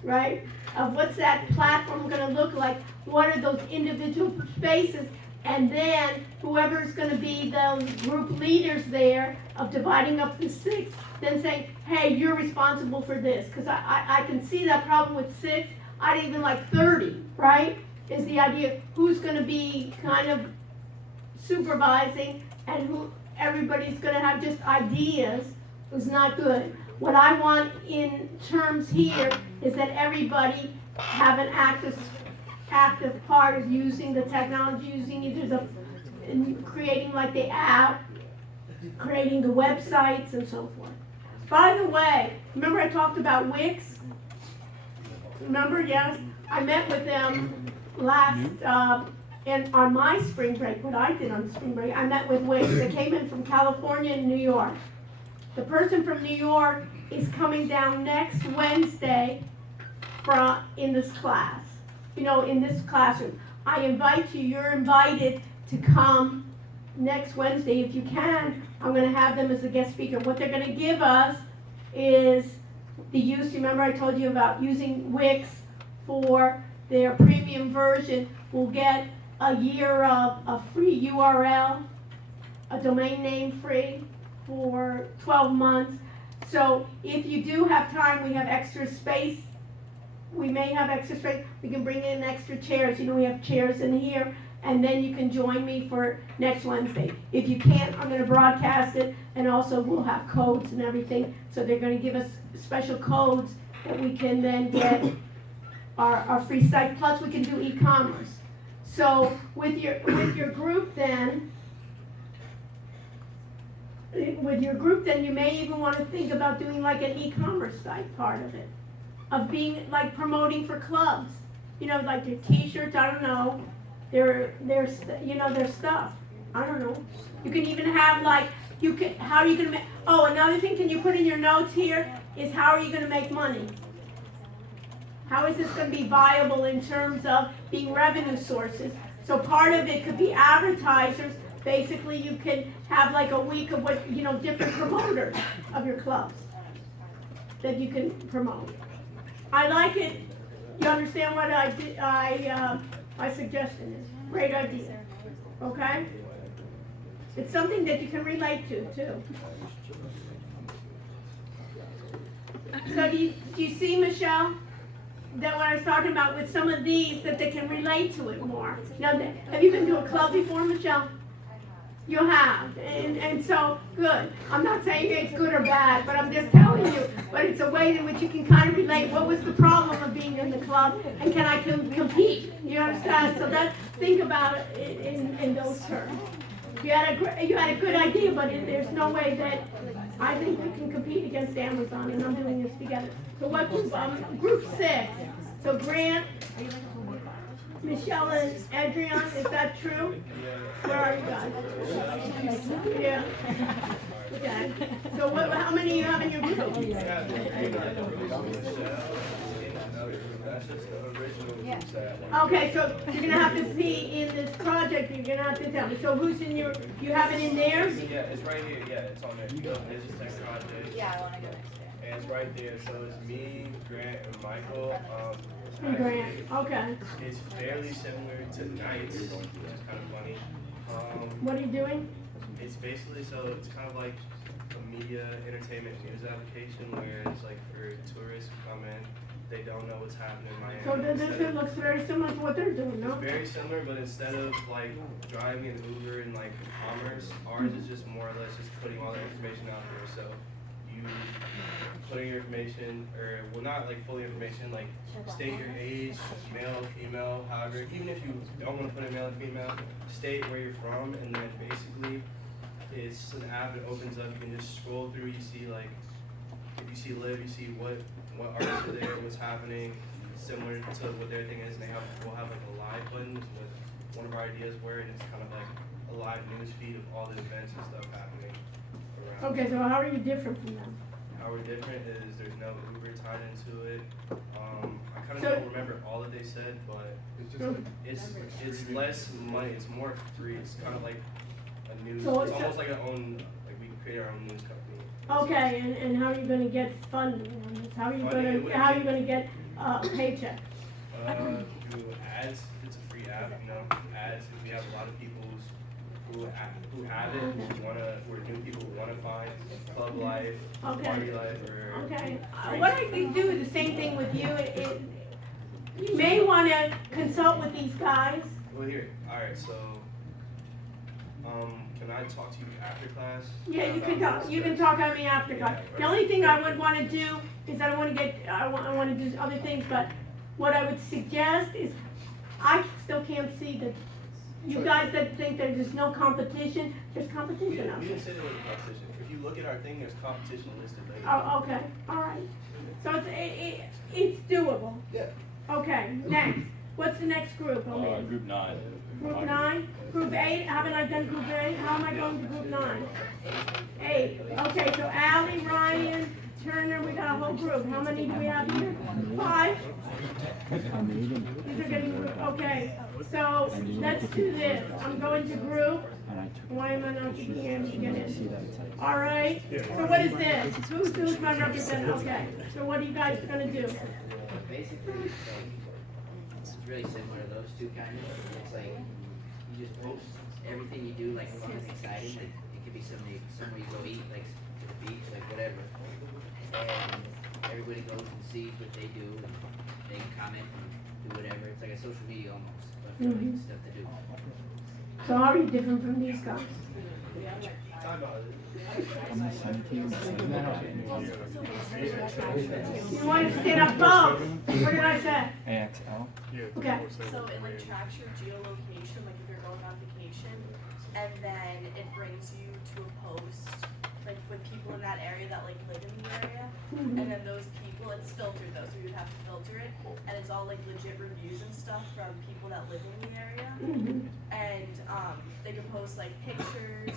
right? Of what's that platform gonna look like? What are those individual spaces? And then whoever's gonna be those group leaders there of dividing up the 6, then say, hey, you're responsible for this. Cause I can see that problem with 6, I'd even like 30, right? Is the idea who's gonna be kind of supervising and who everybody's gonna have just ideas is not good. What I want in terms here is that everybody have an active part of using the technology, using either the in creating like the app, creating the websites and so forth. By the way, remember I talked about Wix? Remember, yes? I met with them last, and on my spring break, what I did on spring break, I met with Wix. They came in from California and New York. The person from New York is coming down next Wednesday in this class, in this classroom. I invite you, you're invited to come next Wednesday if you can. I'm going to have them as a guest speaker. What they're going to give us is the use. Remember I told you about using Wix for their premium version. We'll get a year of a free URL, a domain name free for 12 months. So if you do have time, we have extra space. We may have extra space. We can bring in extra chairs. We have chairs in here. And then you can join me for next Wednesday. If you can't, I'm going to broadcast it, and also we'll have codes and everything. So they're going to give us special codes that we can then get our free site. Plus, we can do e-commerce. So with your group, then, you may even want to think about doing like an e-commerce site part of it, of being like promoting for clubs. Like their T-shirts. I don't know. Their stuff. I don't know. You can even have how are you gonna make, another thing, can you put in your notes here, is how are you gonna make money? How is this gonna be viable in terms of being revenue sources? So part of it could be advertisers. Basically, you can have like a week of different promoters of your clubs that you can promote. I like it. You understand what I did? My suggestion is, great idea, okay? It's something that you can relate to, too. So do you see, Michelle, that what I was talking about with some of these, that they can relate to it more? Now, have you been to a club before, Michelle? You have, and so, good. I'm not saying it's good or bad, but I'm just telling you, but it's a way in which you can kind of relate. What was the problem of being in the club, and can I compete? You understand? So think about it in those terms. You had a good idea, but there's no way that I think we can compete against Amazon, and I'm doing this together. So what group? Group 6. So Grant, Michelle and Adrian, is that true? Where are you guys? Yeah. Okay. So how many do you have in your group? Okay, so you're gonna have to see in this project, you're gonna have to tell me. So who's in your, you have it in theirs? Yeah, it's right here, yeah, it's on there. Business Tech Project. Yeah, I wanna go next there. And it's right there, so it's me, Grant, and Michael. And Grant, okay. It's fairly similar to Nights, which is kind of funny. What are you doing? It's basically, so it's kind of like a media entertainment news application where it's like for tourists who come in, they don't know what's happening in Miami. So this looks very similar to what they're doing, no? It's very similar, but instead of like driving an Uber and like commerce, ours is just more or less just putting all the information out there. So you putting your information, or well, not like full information, like state your age, male, female, however. Even if you don't want to put in male and female, state where you're from, and then basically it's an app that opens up. You can just scroll through. You see like if you see Live, you see what artists are there, what's happening, similar to what their thing is. And we'll have like a live button with one of our ideas where it's kind of like a live news feed of all the events and stuff happening around. Okay, so how are you different from them? How we're different is there's no Uber tied into it. I kind of So- don't remember all that they said, but it's less money. It's more free. It's kind of like a news. So it's it's almost like our own. Like we create our own news company. Okay, and how are you gonna get funding on this? How are you gonna get a paycheck? Through ads. It's a free app, ads. We have a lot of people who have it, who are new people who wanna find club life, Okay. party life, or Okay, what I could do is the same thing with you. You may wanna consult with these guys. Well, here. All right. So, can I talk to you after class? Yeah, you can talk. You can talk to me after class. The only thing I would want to do is I want to do other things, but what I would suggest is I still can't see you guys that think that there's no competition, there's We competition out didn't there. say there was a competition. If you look at our thing, there's competition listed later. Oh, okay, all right. So it's doable. Yeah. Okay, next. What's the next group? Group 9. Group 9? Group 8? Haven't I done group 8? How am I going to group 9? 8. Okay, so Ally, Ryan, Turner, we got a whole group. How many do we have here? 5? These are getting, okay. So let's do this. I'm going to group. Why am I not getting in? All right. So what is this? Who's my representative? Okay. So what are you guys gonna do? Basically, it's really similar to those two kind of. It's like you just post everything you do, like fun and exciting. Like it could be somewhere you go eat, like to the beach, like whatever. And everybody goes and sees what they do, and they can comment and do whatever. It's like a social media almost, but for like stuff to do. So how are you different from these guys? You want to stand up both? What did I say? AXL. Okay. So it like tracks your geolocation, like if you're going on vacation, and then it brings you to a post like with people in that area that like live in the area, and then those people, it's filtered though, so you would have to filter it, and it's all like legit reviews and stuff from people that live in the area, and they can post like pictures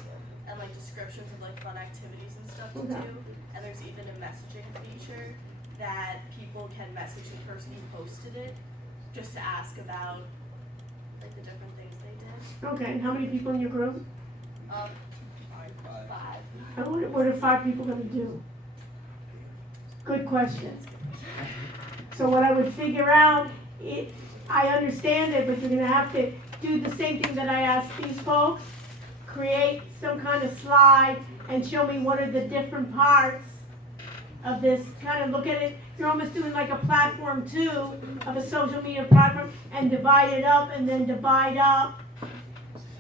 and like descriptions of like fun activities and stuff to do, and there's even a messaging feature that people can message the person who posted it just to ask about like the different things they did. Okay, and how many people in your group? 5. And what are 5 people gonna do? Good question. So what I would figure out, I understand it, but you're gonna have to do the same thing that I asked these folks. Create some kind of slide and show me what are the different parts of this, kind of look at it. You're almost doing like a platform too, of a social media platform, and divide it up and then divide up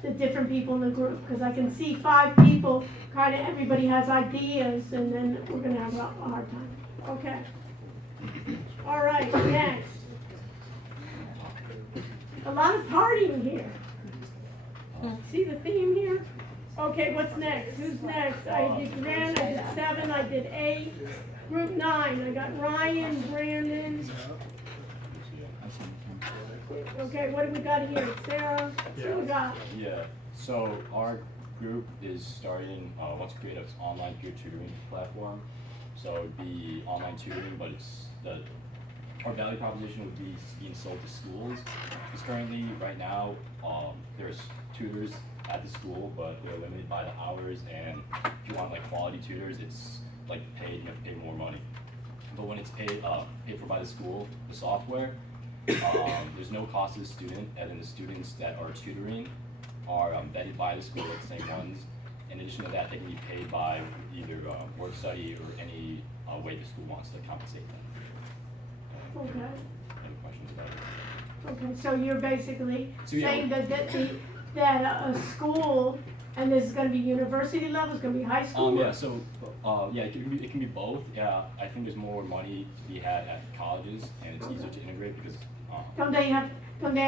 the different people in the group. Because I can see 5 people, kind of everybody has ideas, and then we're gonna have a hard time. Okay. All right, next. A lot of partying here. See the theme here? Okay, what's next? Who's next? I did Grant, I did 7, I did 8. Group 9, I got Ryan, Brandon. Okay, what do we got here? Sarah, what do we got? Yeah, so our group is starting, wants to create an online peer tutoring platform. So it'd be online tutoring, but our value proposition would be being sold to schools. Because currently, right now, there's tutors at the school, but they're limited by the hours, and if you want like quality tutors, it's like paid, you have to pay more money. But when it's paid for by the school, the software, there's no cost to the student, and then the students that are tutoring are vetted by the school, like the same ones. In addition to that, they can be paid by either work study or any way the school wants to compensate them. Okay. Any questions about it? Okay, so you're basically So, yeah. saying that a school, and this is gonna be university level, it's gonna be high school? Yeah, so, yeah, it can be both. Yeah, I think there's more money to be had at colleges, and it's easier to integrate because, Don't they have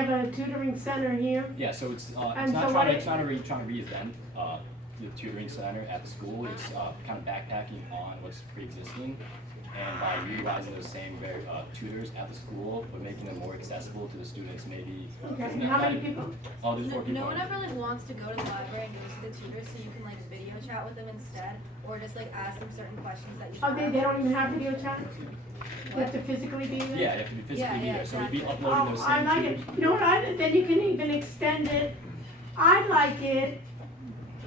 a tutoring center here? yeah, so it's And not so trying to, what it's not really trying to reinvent, the tutoring center at the school. It's, kind of backpacking on what's pre-existing, and by utilizing those same tutors at the school, but making them more accessible to the students, maybe. Okay, how many people? Oh, there's 4 people. No one ever like wants to go to the library and go to the tutor, so you can like video chat with them instead, or just like ask them certain questions that you. Oh, they don't even have video chat? You have to physically be there? Yeah, you have to be physically be there, so we'd be uploading those Oh, I same like it. tutors. You know what, then you can even extend it. I like it,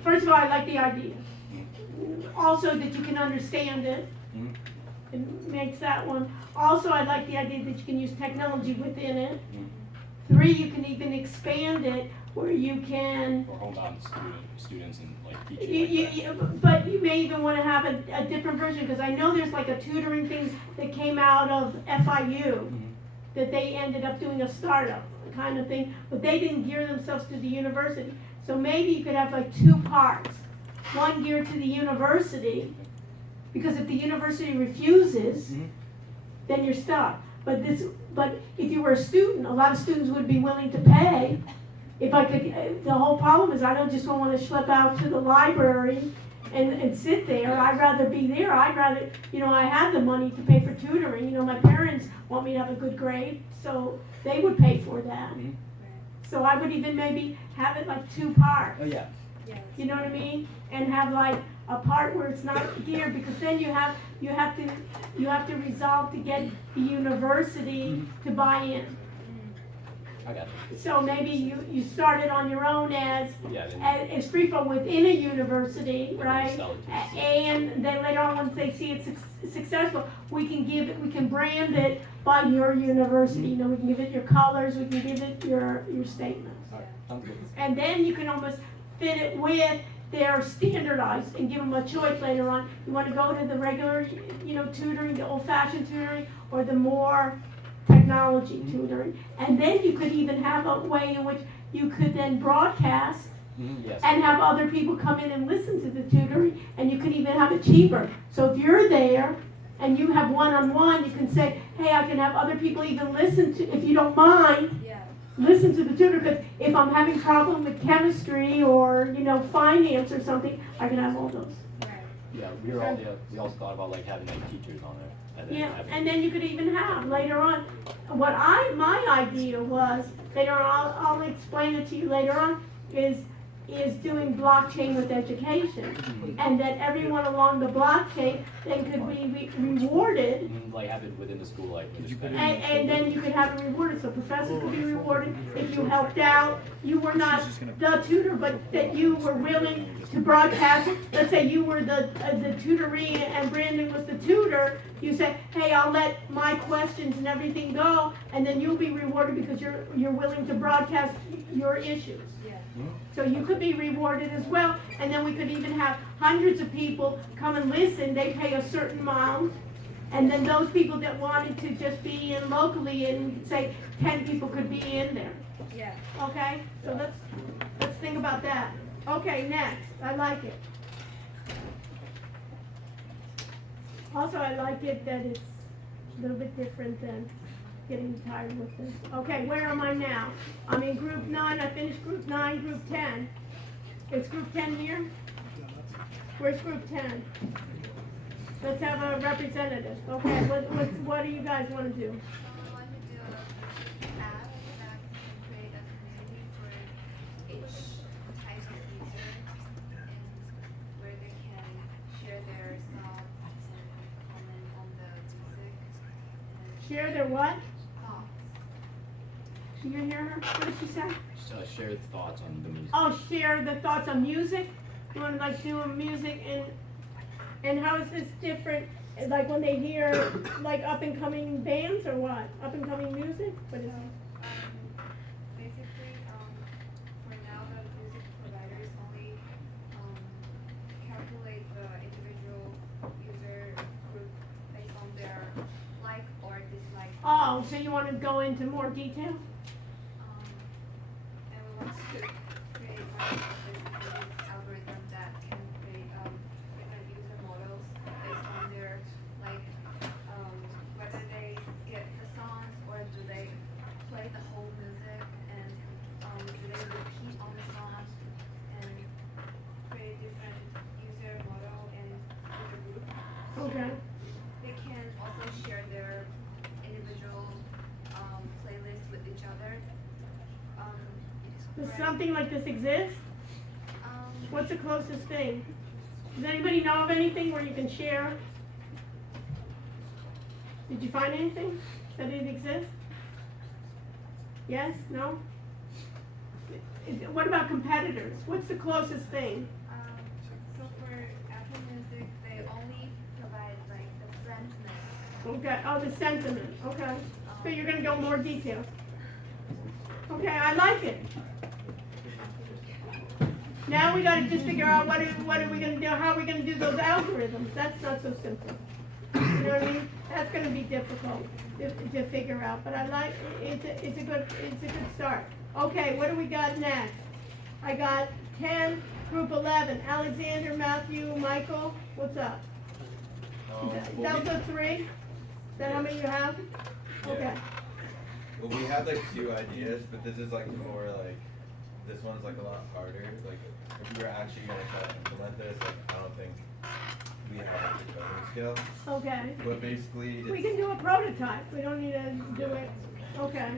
first of all, I like the idea. Also that you can understand it. Mhm. It makes that one. Also, I like the idea that you can use technology within it. Mhm. 3, you can even expand it where you can, Or homebound students and like teaching. but you may even want to have a different version, because I know there's like a tutoring thing that came out of FIU, that they ended up doing a startup kind of thing, but they didn't gear themselves to the university. So maybe you could have like 2 parts, one geared to the university, because if the university refuses, then you're stuck. But if you were a student, a lot of students would be willing to pay if I could, the whole problem is I don't just wanna schlep out to the library and sit there. I'd rather be there. I'd rather, I have the money to pay for tutoring. My parents want me to have a good grade, so they would pay for that. So I would even maybe have it like 2 parts. Oh, yeah. You know what I mean? And have like a part where it's not geared, because then you have to resolve to get the university to buy in. I got you. So maybe you start it on your own as free flow within a university, right? And then later on, once they see it's successful, we can brand it by your university. We can give it your colors, we can give it your statements. Sounds good. And then you can almost fit it with their standardized and give them a choice later on. You want to go to the regular, tutoring, the old-fashioned tutoring, or the more technology tutoring. And then you could even have a way in which you could then broadcast Yes. and have other people come in and listen to the tutoring, and you could even have it cheaper. So if you're there and you have one-on-one, you can say, hey, I can have other people even listen to, if you don't mind, listen to the tutor, because if I'm having problem with chemistry or, finance or something, I can have all those. Yeah, we also thought about like having like teachers on there. And then Yeah, having and then you could even have later on, my idea was, later on, I'll explain it to you later on, is doing blockchain with education. And that everyone along the blockchain then could be rewarded. like have it within the school, like And then you could have it rewarded, so professors could be rewarded if you helped out. You were not the tutor, but that you were willing to broadcast. Let's say you were the tutoree and Brandon was the tutor. You say, hey, I'll let my questions and everything go, and then you'll be rewarded because you're willing to broadcast your issues. So you could be rewarded as well, and then we could even have hundreds of people come and listen. They pay a certain amount. And then those people that wanted to just be in locally, and say 10 people could be in there. Yeah. Okay? So let's think about that. Okay, next. I like it. Also, I like it that it's a little bit different than getting tired with this. Okay, where am I now? I'm in group 9. I finished group 9, group 10. Is group 10 here? Where's group 10? Let's have a representative. Okay, what do you guys want to do? I want to do an app that can create a community for each type of user, and where they can share their thoughts and comment on the music. Share their what? Thoughts. Can you hear her? What did she say? share thoughts on the music. Oh, share the thoughts on music? You want to like do a music and how is this different? Like when they hear like up and coming bands or what? Up and coming music? What is it? Basically, for now, the music providers only calculate the individual user group based on their like or dislike. Oh, so you want to go into more detail? And we want to create basically algorithm that can create different user models based on their like whether they get the songs or do they play the whole music, and do they repeat on the song, and create different user model and user group. Okay. They can also share their individual playlists with each other. Does something like this exist? What's the closest thing? Does anybody know of anything where you can share? Did you find anything that it exists? Yes? No? What about competitors? What's the closest thing? So for Apple Music, they only provide like the friends list. Okay, oh, the sentiment, okay. So you're gonna go more details. Okay, I like it. Now we gotta just figure out what are we gonna do, how are we gonna do those algorithms? That's not so simple. You know what I mean? That's gonna be difficult to figure out, but I like, it's a good start. Okay, what do we got next? I got 10, group 11, Alexander, Matthew, Michael, what's up? That was 3? Is that how many you have? Okay. Well, we had like 2 ideas, but this is like more like this one's like a lot harder. Like if we were actually gonna try to implement this, like I don't think we have the coding skill. Okay. But basically, We it's, can do a prototype, we don't need to do it, okay.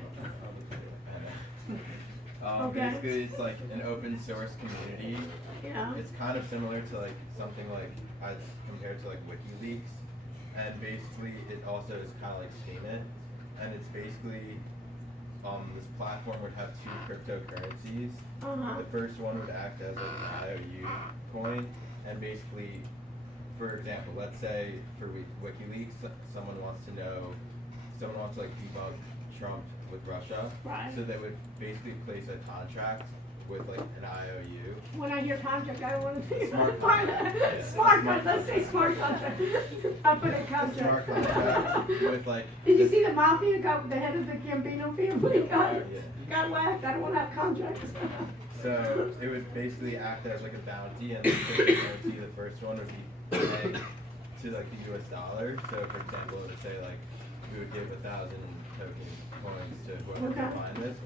Okay. Basically, it's like an open source community. Yeah. It's kind of similar to like something like as compared to like WikiLeaks, and basically it also is kind of like Steemit, and it's basically this platform would have two cryptocurrencies. The first one would act as like an IOU coin, and basically, for example, let's say for WikiLeaks, someone wants to like debug Trump with Russia. Right. So they would basically place a contract with like an IOU. When I hear contract, I don't wanna think Smart about contract. Yeah. smart contract, let's say smart contract. I'll put a contract. Smart contract with like. Did you see the mafia got the head of the Gambino family got Yeah. got whacked? I don't wanna have contracts. So it would basically act as like a bounty, and the cryptocurrency, the first one would be pegged to like the US dollar. So for example, it would say like we would give 1,000 token coins to whoever can find this,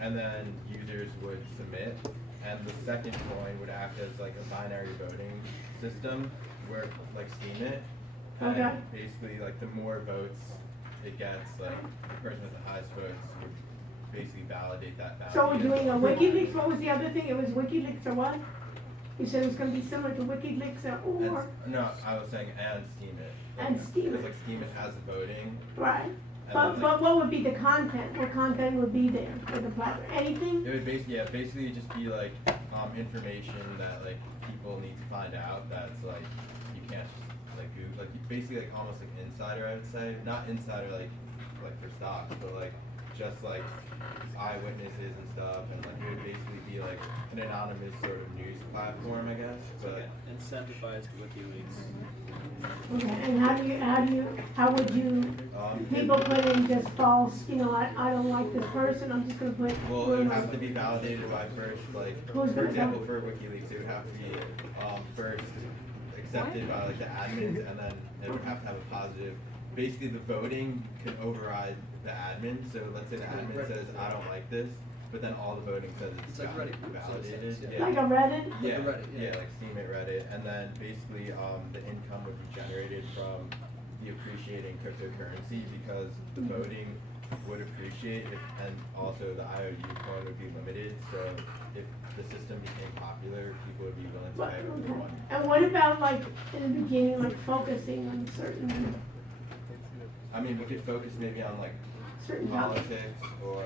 and then users would submit, and the second coin would act as like a binary voting system where like Steemit, and basically like the more votes it gets, like the person with the highest votes would basically validate that bounty. So we're doing a WikiLeaks, what was the other thing? It was WikiLeaks or what? You said it was gonna be similar to WikiLeaks or? No, I was saying and Steemit. And Steemit. Because like Steemit has the voting. Right. And But, then, but what would be the content? What content would be there for the platform? Anything? It would basically just be like information that like people need to find out that's like you can't just like Google, like basically like almost like insider, I would say. Not insider like for stocks, but like just like eyewitnesses and stuff, and like it would basically be like an anonymous sort of news platform, I guess. But Incentivized WikiLeaks. Okay, and how would you, people put in just false, you know, I don't like this person, I'm just gonna put. well, it would have to be validated by first, like Who's for gonna example, for WikiLeaks, it would have to be first accepted by like the admins, and then it would have to have a positive. Basically, the voting can override the admin. So let's say the admin says, I don't like this, but then all the voting says it's like Reddit. validated. So Yeah. Like a Reddit? Yeah, Like a Reddit, yeah. like Steemit, Reddit, and then basically the income would be generated from the appreciating cryptocurrency because the voting would appreciate it, and also the IOU coin would be limited. So if the system became popular, people would be willing to pay more money. And what about like in the beginning, like focusing on certain I mean, we could focus maybe on like certain topics? politics or.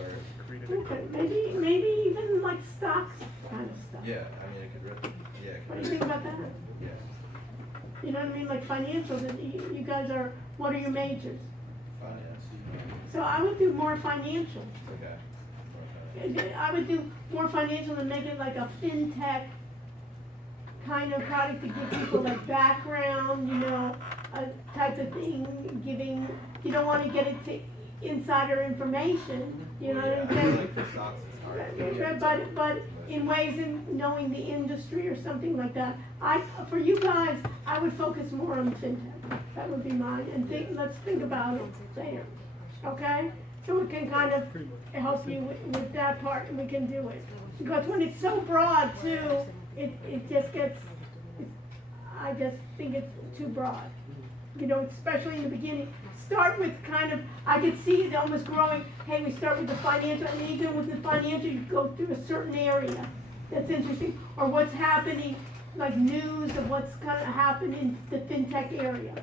Okay, maybe even like stocks kind of stuff. Yeah, I mean, it could really. Yeah. It could What do you think about that? Yeah. You know what I mean, like financials, and you guys are, what are your majors? Finance. So I would do more financial. Okay. I would do more financial and make it like a fintech kind of product to give people like background, you know, type of thing, giving, you don't want to get it to insider information, you know what I'm saying? Like for stocks, it's hard. But in ways in knowing the industry or something like that, for you guys, I would focus more on fintech. That would be mine, and let's think about it there, okay? So it can kind of help you with that part, and we can do it. Because when it's so broad too, it just gets, I just think it's too broad. You know, especially in the beginning. Start with kind of, I could see it almost growing, hey, we start with the financial, and even with the financial, you go through a certain area that's interesting, or what's happening, like news of what's gonna happen in the fintech area.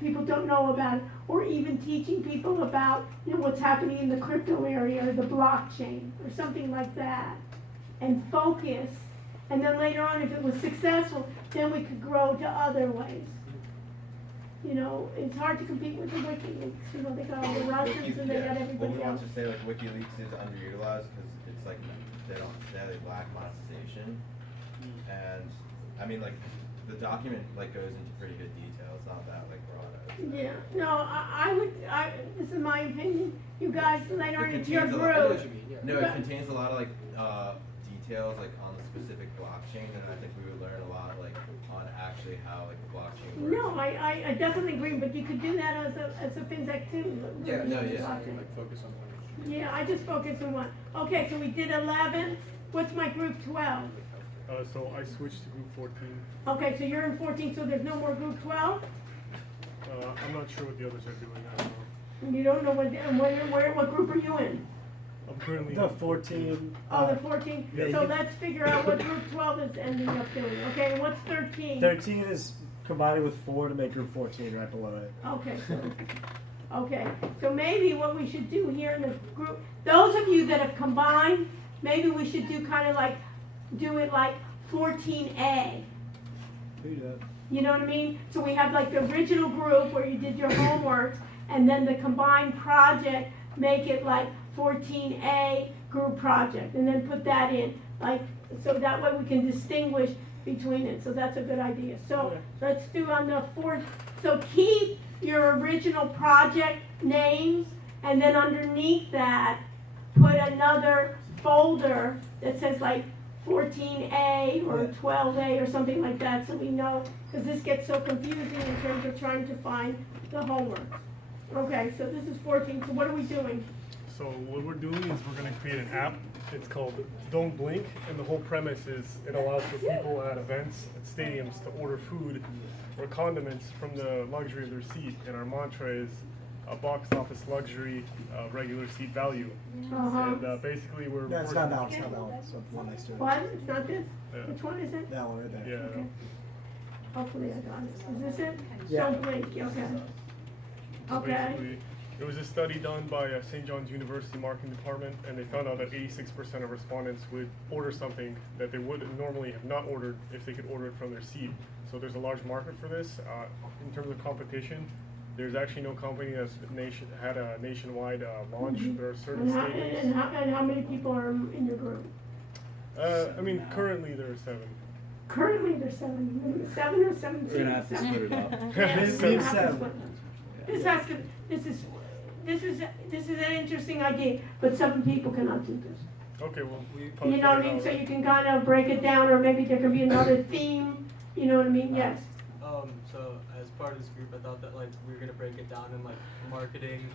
People don't know about it, or even teaching people about, you know, what's happening in the crypto area, or the blockchain, or something like that, and focus. And then later on, if it was successful, then we could grow to other ways. You know, it's hard to compete with the WikiLeaks. You know, they got all the Russians and they got Well, everybody we want else. to say like WikiLeaks is underutilized because it's like they lack monetization, and I mean like the document like goes into pretty good detail. It's not that like broad. Yeah, no, this is my opinion. You guys later on It into your contains a lot- group. No, it contains a lot of like details like on the specific blockchain, and I think we would learn a lot like on actually how like the blockchain works. No, I definitely agree, but you could do that as a fintech too. Yeah, no, yeah. Blockchain. Like focus on Yeah, I just focused on one. Okay, so we did 11. What's my group 12? So I switched to group 14. Okay, so you're in 14, so there's no more group 12? I'm not sure what the others are doing. I don't know. You don't know what group are you in? I'm currently The 14. Oh, the 14? yeah, So you- let's figure out what group 12 is ending up doing. Okay, and what's 13? 13 is combining with 4 to make group 14 right below it. Okay, so maybe what we should do here in the group, those of you that have combined, maybe we should do kind of like, do it like 14A. Do that. You know what I mean? So we have like the original group where you did your homework, and then the combined project, make it like 14A group project, and then put that in, like, so that way we can distinguish between it. So that's a good idea. So let's do on the so keep your original project names, and then underneath that, put another folder that says like 14A or 12A or something like that, so we know, because this gets so confusing in terms of trying to find the homework. Okay, so this is 14, so what are we doing? So what we're doing is we're going to create an app. It's called Don't Blink, and the whole premise is it allows for people at events, at stadiums, to order food or condiments from the luxury of their seat. And our mantra is a box office luxury, regular seat value. And basically we're... No, it's not that one, it's not that one. So the one next to it. What? It's not this? Yeah. Which one is it? That one right there. Yeah. Okay. Hopefully I got it. Is this it? Yeah. Don't blink, okay. So Okay. basically, it was a study done by St. John's University Marketing Department, and they found out that 86% of respondents would order something that they would normally have not ordered if they could order it from their seat. So there's a large market for this. In terms of competition, there's actually no company that's had a nationwide launch. There are certain stadiums. And how many people are in your group? I mean, currently there are 7. Currently there's 7. 7 or 17? We're gonna have to split it up. Maybe 7. This is an interesting idea, but 7 people cannot do this. Okay, well, You know what I mean? So you can kind of break it down, or maybe there can be another theme. You know what I mean? Yes. So as part of this group, I thought that like we were gonna break it down in like marketing,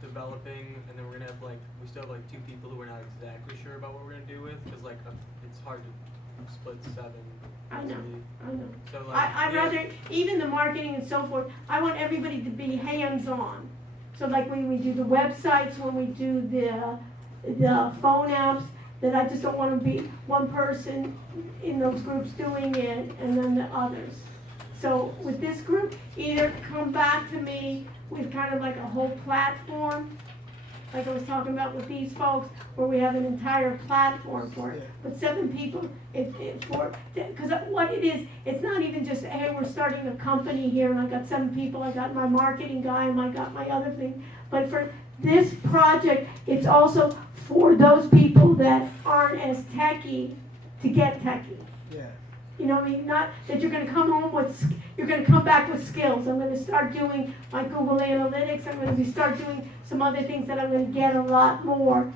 developing, and then we're gonna have like we still have like 2 people who we're not exactly sure about what we're gonna do with, because like it's hard to split 7. I know. So like I'd rather, even the marketing and so forth, I want everybody to be hands-on. So like when we do the websites, when we do the phone apps, that I just don't want to be one person in those groups doing it and then the others. So with this group, either come back to me with kind of like a whole platform, like I was talking about with these folks, where we have an entire platform for it. But 7 people, because what it is, it's not even just, hey, we're starting a company here, and I got 7 people, I got my marketing guy, and I got my other thing. But for this project, it's also for those people that aren't as techy to get techy. Yeah. You know what I mean? Not that you're going to come home with, you're going to come back with skills. I'm going to start doing my Google Analytics. I'm going to start doing some other things that I'm going to get a lot more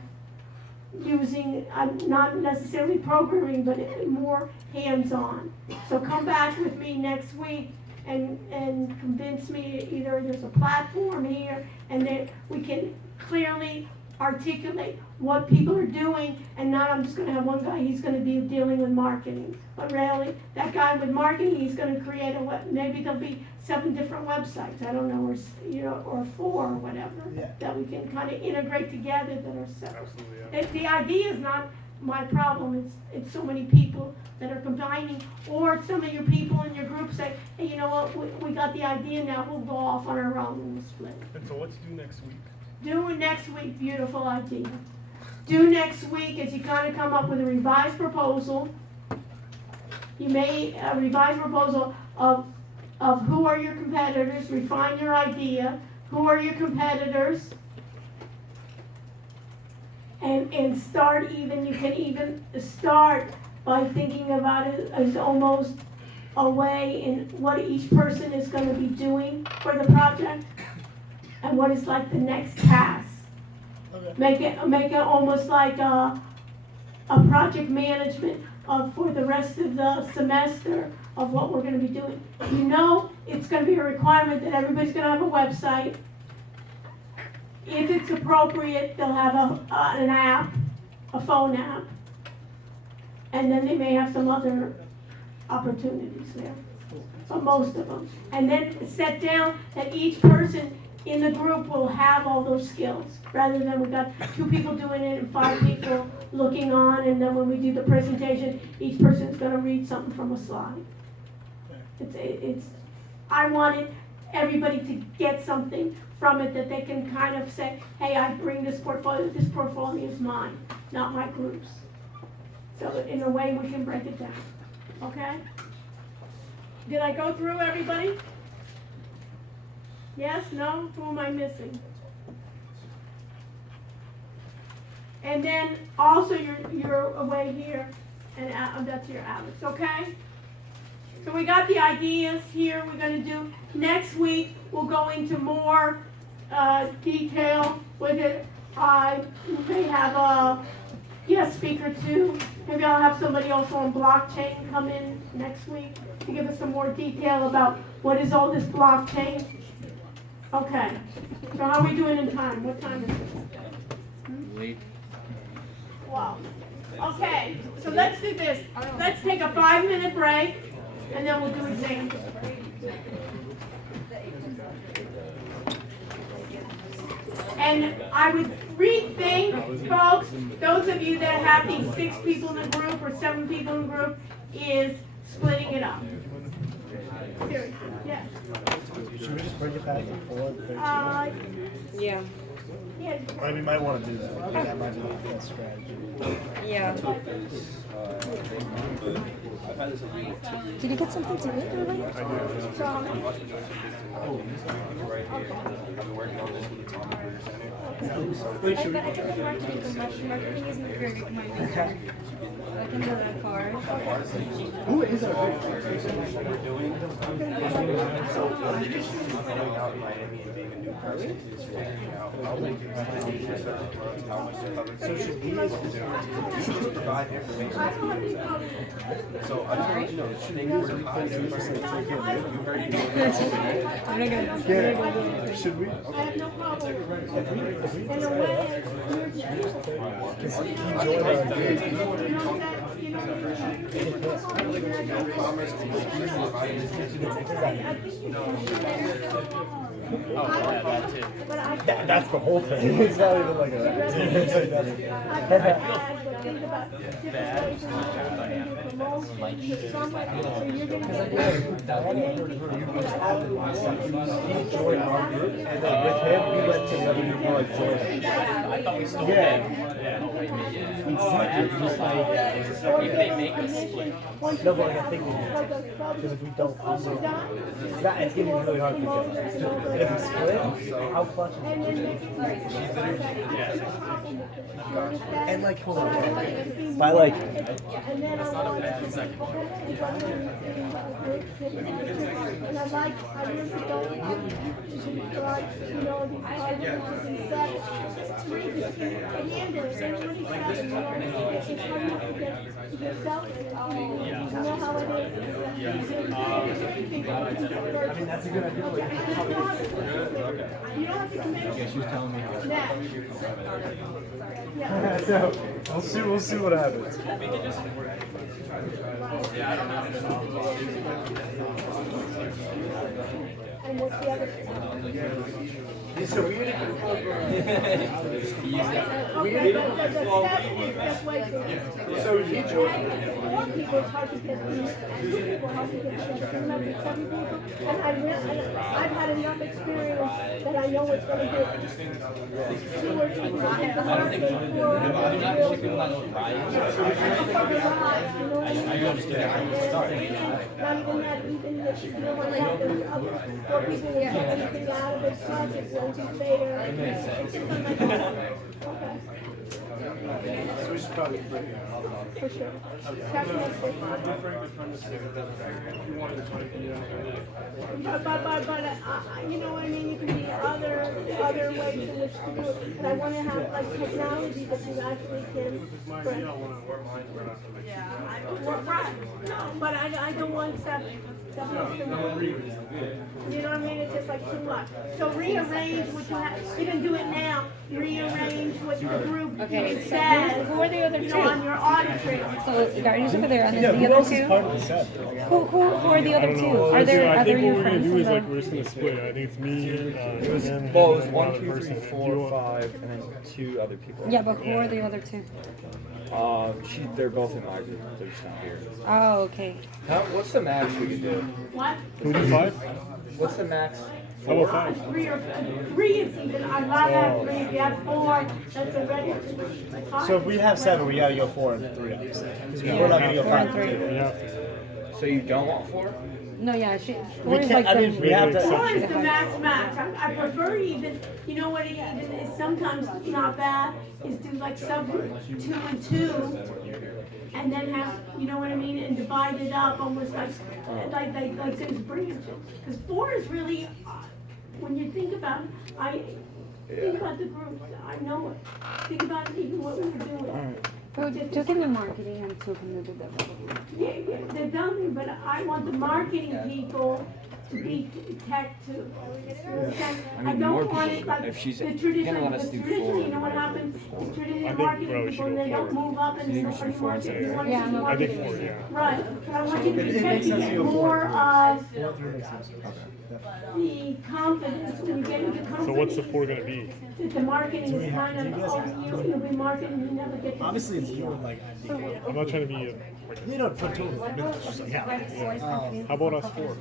using, not necessarily programming, but more hands-on. So come back with me next week and convince me either there's a platform here and that we can clearly articulate what people are doing, and not I'm just going to have one guy, he's going to be dealing with marketing. But really, that guy with marketing, he's going to create maybe there'll be 7 different websites, I don't know, or 4 or whatever, that we can kind of integrate together that are separate. Absolutely, yeah. The idea is not my problem, it's so many people that are combining, or some of your people in your group say, hey, you know what, we got the idea now, we'll go off on our own and we'll split. And so let's do next week. Do it next week, beautiful idea. Do next week is you kind of come up with a revised proposal. You made a revised proposal of who are your competitors, refine your idea, who are your competitors, and start even, you can even start by thinking about it as almost a way in what each person is going to be doing for the project. And what is like the next task. Okay. Make it almost like a project management for the rest of the semester of what we're going to be doing. You know it's going to be a requirement that everybody's going to have a website. if it's appropriate, they'll have an app, a phone app. And then they may have some other opportunities there, but most of them. And then set down that each person in the group will have all those skills, rather than we got 2 people doing it and 5 people looking on, and then when we do the presentation, each person's gonna read something from a slide. I wanted everybody to get something from it that they can kind of say, hey, I bring this portfolio is mine, not my group's. So in a way, we can break it down, okay? Did I go through everybody? Yes, no, who am I missing? And then also you're away here, and that's your Alex, okay? So we got the ideas here we're gonna do. Next week, we'll go into more detail with it. I may have a guest speaker too. Maybe I'll have somebody also on blockchain come in next week to give us some more detail about what is all this blockchain. Okay, so how are we doing in time? What time is it? Late. Wow. Okay, so let's do this. Let's take a 5-minute break, and then we'll do exams. And I would rethink, folks, those of you that have these 6 people in a group or 7 people in a group, is splitting it up. Seriously, yes. Should we just bring it back and forth? Yeah. Yeah. We might want to do that. That might be the best strategy. Yeah. Did you get something to eat already? I took the marketing, but marketing isn't very good for my major. I can go that far. Who is our What we're doing, so going out in Miami and being a new person is figuring out how we can how much to cover. So should we provide information to the user? So I just want to know, should they work hard? You heard Yeah, should we? I have no problem. In a way, That's the whole thing. It's not even like join our group, and then with him, we went to another group called Join. I thought we still If they make us split. No, but like, I think we need to. Because if we don't, it's getting really hard to get. If we split, how clutch is it? And like, hold on. By like, That's not a bad second. And I really don't want to start, these arguments and such. It's really, at the end of it, everybody says, it's hard enough to get yourself, you know how it is. I mean, that's a good idea. You don't have to commit. Yeah, she was telling me That. So, we'll see what happens. Yeah, I don't know. And what's the other? So we Okay, but the step is just way too. So you join. More people, it's hard to get these. People hard to get these. Remember, 7 people, and I've had enough experience that I know what's going to do. 2 or 3 people get the hard thing. Not even that, even if you don't want to have those other 4 people get anything out of this project, won't be fair. Okay. So we should probably break it up. For sure. But you know what I mean? You can be other other ways in which to do it. And I wanna have like technology that you actually can spread. Yeah, Well, right, no, but I don't want stuff, you know what I mean, it's just like too much. So rearrange what you have, you can do it now, rearrange what the group Okay, so says, who are the other you two? know, on your audit trail. So Guardians over there, and then Yeah, the who other else is two. part of the set? Who are the other two? Well, Are there I other think what your we're gonna friends do from is the? like we're just gonna split it. I think it's me, him, Well, it was and 1, another 2, 3, person. If you 4, want- 5, and then 2 other people. Yeah, but who are the other two? They're both in my group. They're just not here. Oh, okay. What's the max we can do? What? Who do 5? What's the max? How about 5? Three is even, I'd rather have 3, if you have 4, that's already. So if we have 7, we gotta go 4 and 3, obviously. Because we're not gonna go 5 and 2. Yeah. So you don't want 4? No, yeah, she. We Four is can't, like I mean, we have to. 4 is the max. I prefer even, you know what, it even is sometimes not bad, is do like subgroup 2 and 2. And then have, you know what I mean, and divide it up almost like those branches. Because 4 is really, when you think about it, think about the groups, I know it. Think about even what we were doing. So just give me marketing and two community development. Yeah, they're done, but I want the marketing people to be tech too. I I mean, don't more want it people, like if she's the gonna traditional, let us because do traditionally, 4. you know what happens? I Traditional think marketing probably people, should they go don't move up and You think we nobody should 4 wants instead it. of They want 3? to do Yeah, I think marketing. 4, yeah. Right, but I want you to be It makes sense to taking go 4 more and 3. of 4 and 3 makes sense. the confidence when you get into companies. So what's the 4 gonna be? The marketing is kind of, you'll be marketing, you never get to. Obviously, it's you and like. I'm not trying to be You know, put two of them. It's just like, yeah. How about us 4?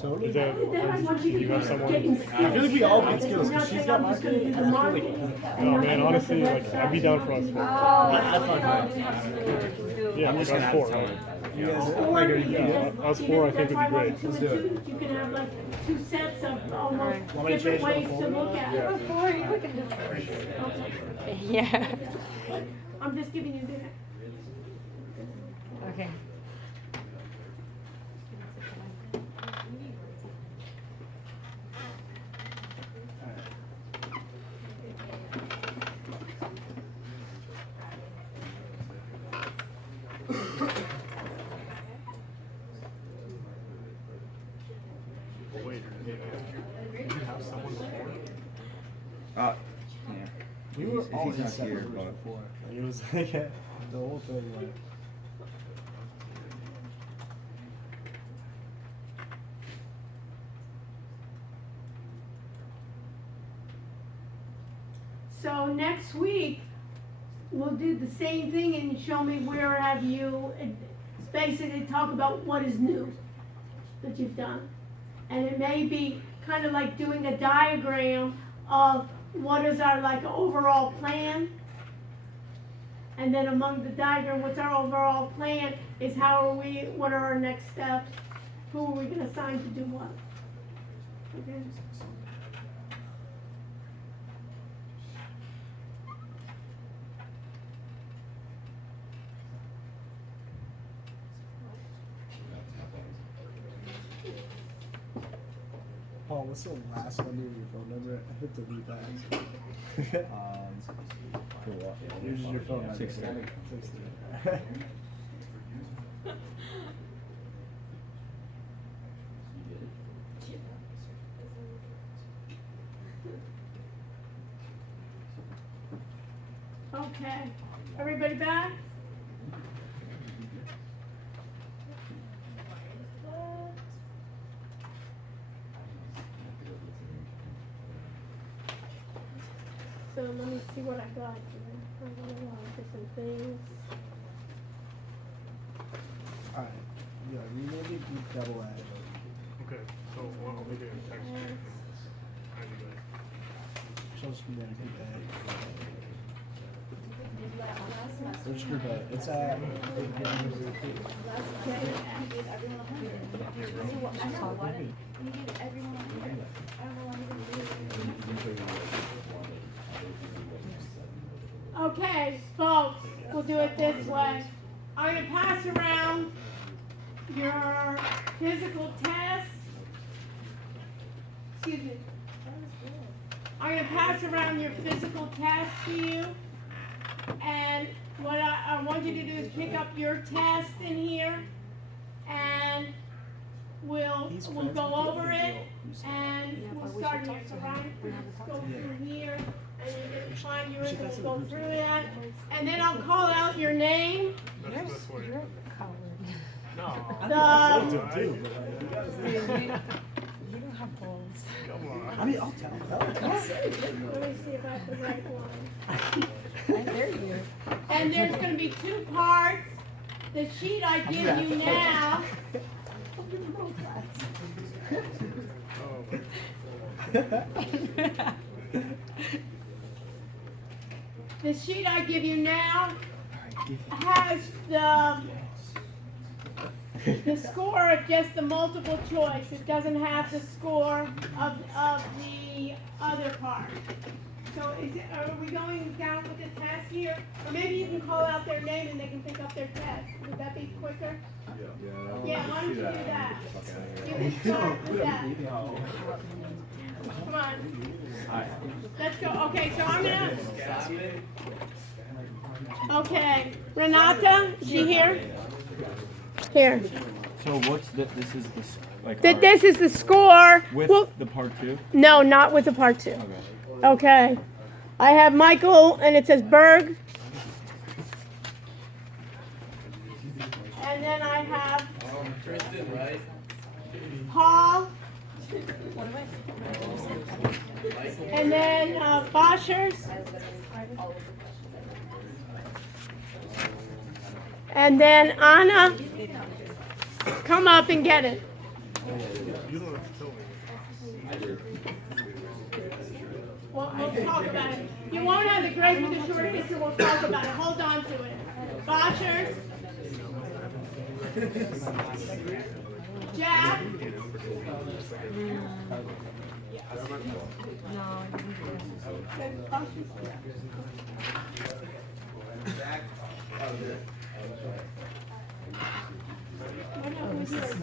Totally. Is that, Then I want you do to you have someone? getting I feel like we all get skills I'm not because she's saying got I'm just gonna do marketing. the And I feel marketing. like. No, man, honestly, like, I'd be down for us 4. I find that. Yeah, I'm us just gonna have 4, to right? tell her. You guys, Or like, you Yeah, just- us even 4 I if think that's would be why I great. want 2 Let's and do it. 2, you can have like 2 sets of almost Want me to different change ways my to folder look now? at Yeah. it. Before you can do. Yeah. I'm just giving you that. Okay. Wait, did you have someone before? Yeah. We were If all he's in not separate here, groups but- before. Like, it was like the whole thing. Like, So next week, we'll do the same thing and show me where have you, basically talk about what is new that you've done. And it may be kind of like doing a diagram of what is our like overall plan. And then among the diagram, what's our overall plan is how are we, what are our next steps? Who are we gonna assign to do what? Okay? Paul, what's the last number of your phone number? I hit delete that. For what? Here's your phone number. 630. 630. Okay, everybody back? So let me see what I got here. I'm gonna log different things. Alright. Yeah, we maybe do double add. Okay, so I'll make it a text. She'll just come down and take that. Which group it's at? Okay, folks, we'll do it this way. I'm gonna pass around your physical test. Excuse me. I'm gonna pass around your physical test to you. And what I want you to do is pick up your test in here, and we'll go over it, and we'll start here. So Ryan, let's go through here, and you're gonna find yours, and we'll go through that. And then I'll call out your name. That's the best way. You don't have balls. Come on. I mean, I'll tell. Let me see if I have the right one. I dare you. And there's gonna be two parts. The sheet I give you now. The sheet I give you now has the score of just the multiple choice. It doesn't have the score of the other part. So are we going down with the test here? Or maybe you can call out their name and they can pick up their test. Would that be quicker? Yeah, why don't you do that? You can start with that. Come on. Let's go. Okay, so I'm gonna. Okay, Renata, is she here? Here. So what's this is this like This is the score. with Well, the part 2? no, not with the part 2. Okay. I have Michael, and it says Berg. And then I have Tristan, right? Paul. And then Boschers. And then Anna. Come up and get it. You don't have to tell me. We'll talk about it. You won't have the grade with the short answer. We'll talk about it. Hold on to it. Boschers. Jack.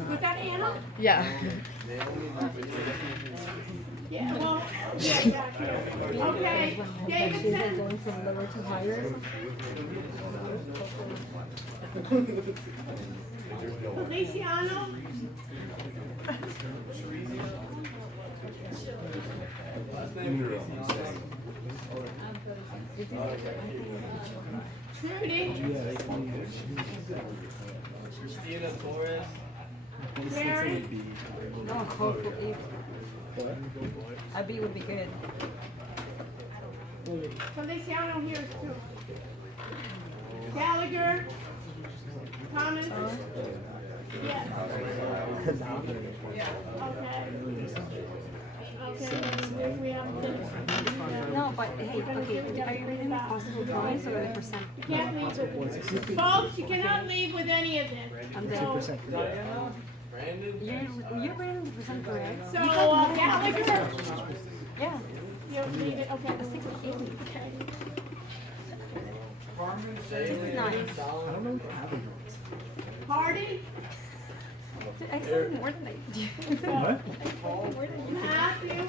Was that Anna? Yeah. Yeah, well, yeah. Okay, Davidson. Going from lower to higher. Feliciano. Trudy. Christina Torres. Mary. No, hopefully. A B would be good. Feliciano here too. Gallagher. Thomas. Yes. Okay, we haven't finished. No, but hey, okay, are you reading the possible drawings or the percent? You can't leave with, folks, you cannot leave with any of this. I'm So- You're reading the percent correct? So, Gallagher? Yeah. You leave it, okay. Let's stick with 80. Okay. This is nice. I don't know if I have a Hardy? I said more than I do. What? Matthew?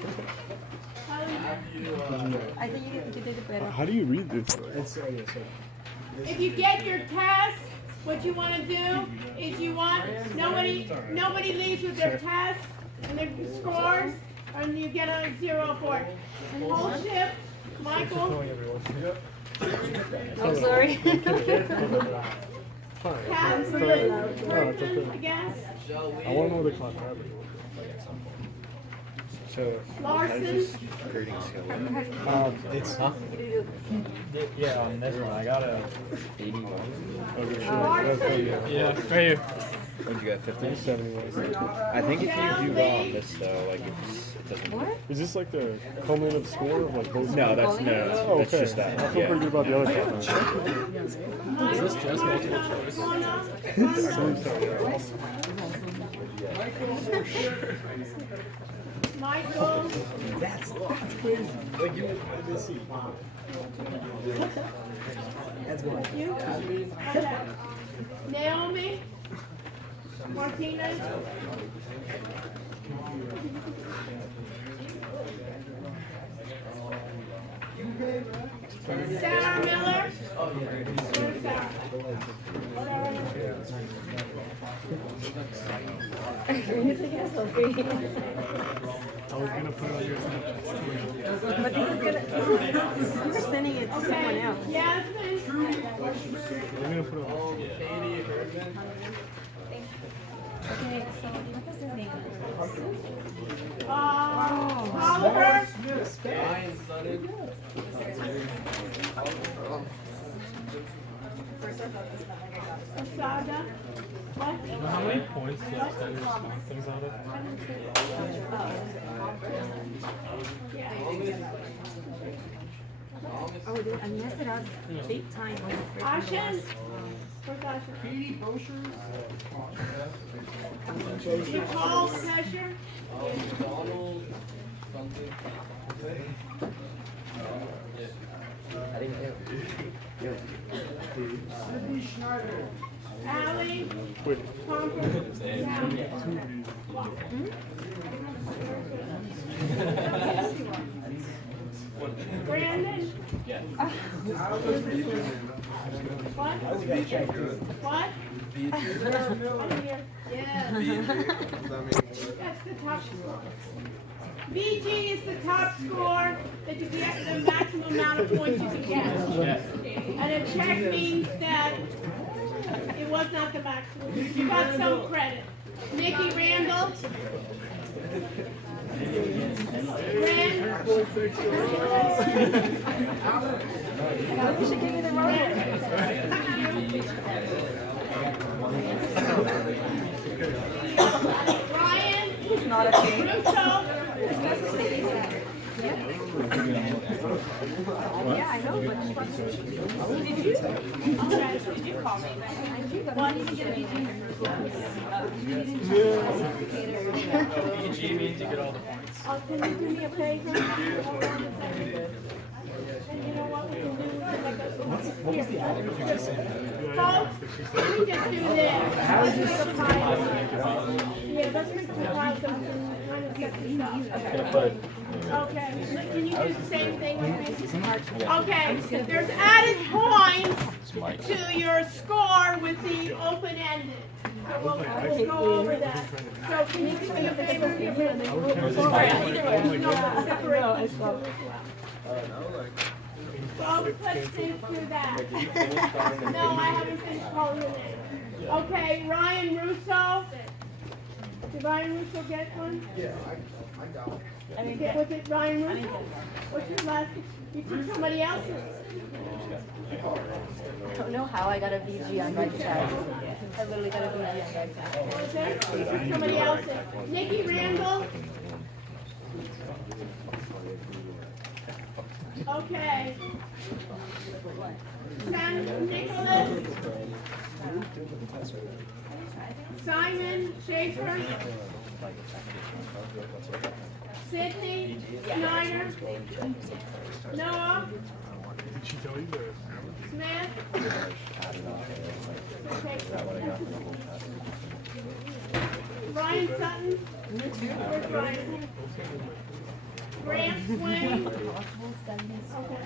I think you did it better. How do you read this? It's If you get your test, what you want to do is you want nobody leaves with their test and their scores, and you get a 0 for it. And whole ship, Michael, I'm sorry. Catherine, Burton, I guess, I want to know the class average. So, Larson. grading scale? It's Yeah, on this one I got a 81. Okay, Larson. Yeah, right here. What'd you got, 50? 71. I think if you do well on this though, like it doesn't. What? Is this like the cumulative score of like both? No, that's no. Oh, That's okay. just that. I feel pretty good about the other part. Is this just Michael. That's crazy. Like you let see. That's what. You? Okay. Naomi. Martinez. Sarah Miller? Where's Sarah? I was gonna put it on your side. But this is gonna, you're sending it to someone else. Yeah, it's I'm gonna put it on. Okay, so what was his name? Oliver? Asada? What? How many points does standard response things out of? Oh, dude, I messed it up big time. Ashen? Where's Ashen? Nicole Pesher? Sydney Schneider. Allie? Wait. Brandon? Yeah. What? What? Yeah. That's the top score. VG is the top score that you get the maximum amount of points you can get. And a check means that it was not the maximum. You got some credit. Nikki Randall? Ren? You should give me the wrong Ryan? It's not a thing. Russo? Yeah, I know, but did you? Okay, did you call me? What did you get? PG means you get all the points. Can you do me a favor? Hold on a second. And you know what we can do? What was the folks, we just do this. Let's make a pile. Yeah, let's make a pile so we can kind of set this up. Okay, can you do the same thing with me? Okay, there's added points to your score with the open-ended. So we'll go over that. So can you do me a favor? No, separate these two as well. Folks, let's do that. No, I haven't finished calling your name. Okay, Ryan Russo. Did Ryan Russo get one? Yeah, I got it. Was it Ryan Russo? What's your last? You took somebody else's. I don't know how I got a VG on right chat. I literally got a VG on right chat. Okay, you took somebody else's. Nikki Randall. Okay. San Nicholas. Simon Schaefer. Sydney Snyder. Noah. Did she tell you that? Smith. Ryan Sutton. Where's Ryan? Grant Swain. Okay.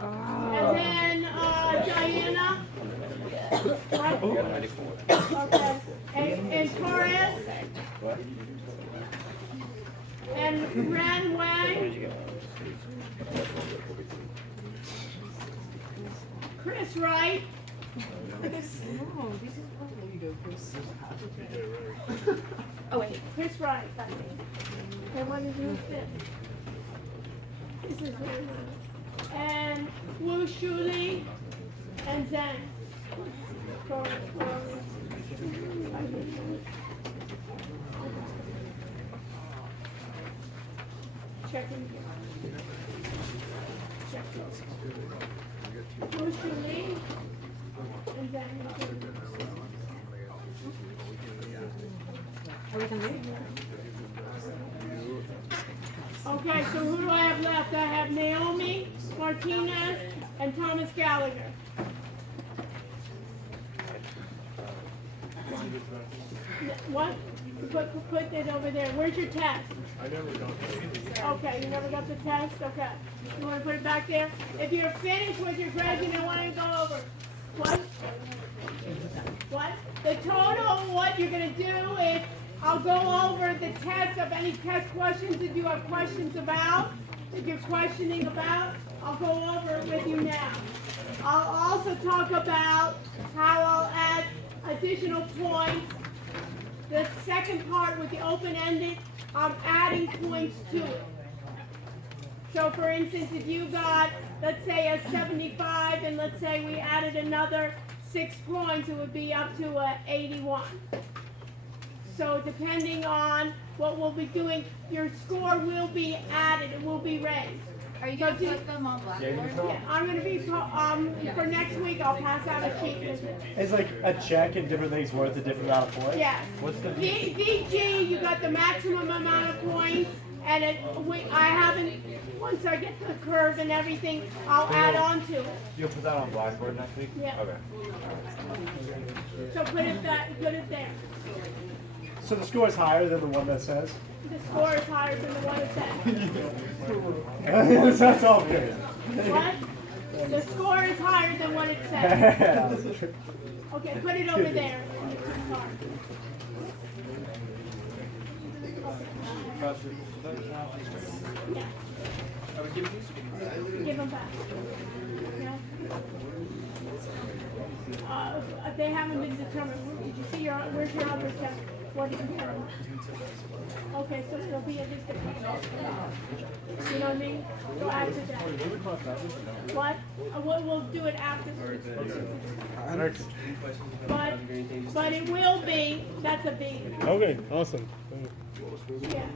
And then Diana. Okay. And Torres. And Ren Wang. Chris Wright. Oh wait, Chris Wright. Okay, what is this? This is him. And Wu Shuli and Zhang. Checking. Checking. Wu Shuli and Zhang. Okay, so who do I have left? I have Naomi Martinez and Thomas Gallagher. What? Put it over there. Where's your test? I never got that. Okay, you never got the test? Okay. You wanna put it back there? If you're finished with your grades and you wanna go over, what? What? The total, what you're gonna do is, I'll go over the test of any test questions that you have questions about. If you're questioning about, I'll go over it with you now. I'll also talk about how I'll add additional points. The second part with the open-ended, I'm adding points to it. So for instance, if you got, let's say a 75, and let's say we added another 6 points, it would be up to a 81. So depending on what we'll be doing, your score will be added, it will be raised. Are you gonna put them on Blackboard? Yeah, I'm gonna be, for next week, I'll pass out a sheet with it. It's like a check and different things worth a different amount of points? Yeah. What's the VG, you got the maximum amount of points, and I haven't, once I get the curve and everything, I'll add on to it. You'll put that on Blackboard next week? Yeah. Okay. So put it there. So the score is higher than the one that says? The score is higher than the one it says. That's all good. What? The score is higher than what it says. Okay, put it over there. Yeah. Give them back. Yeah. They haven't been determined. Did you see where's your other step? What did you get? Okay, so it'll be a distant. You know what I mean? So after that. What? We'll do it after. But it will be, that's a B. Okay, awesome. Yeah.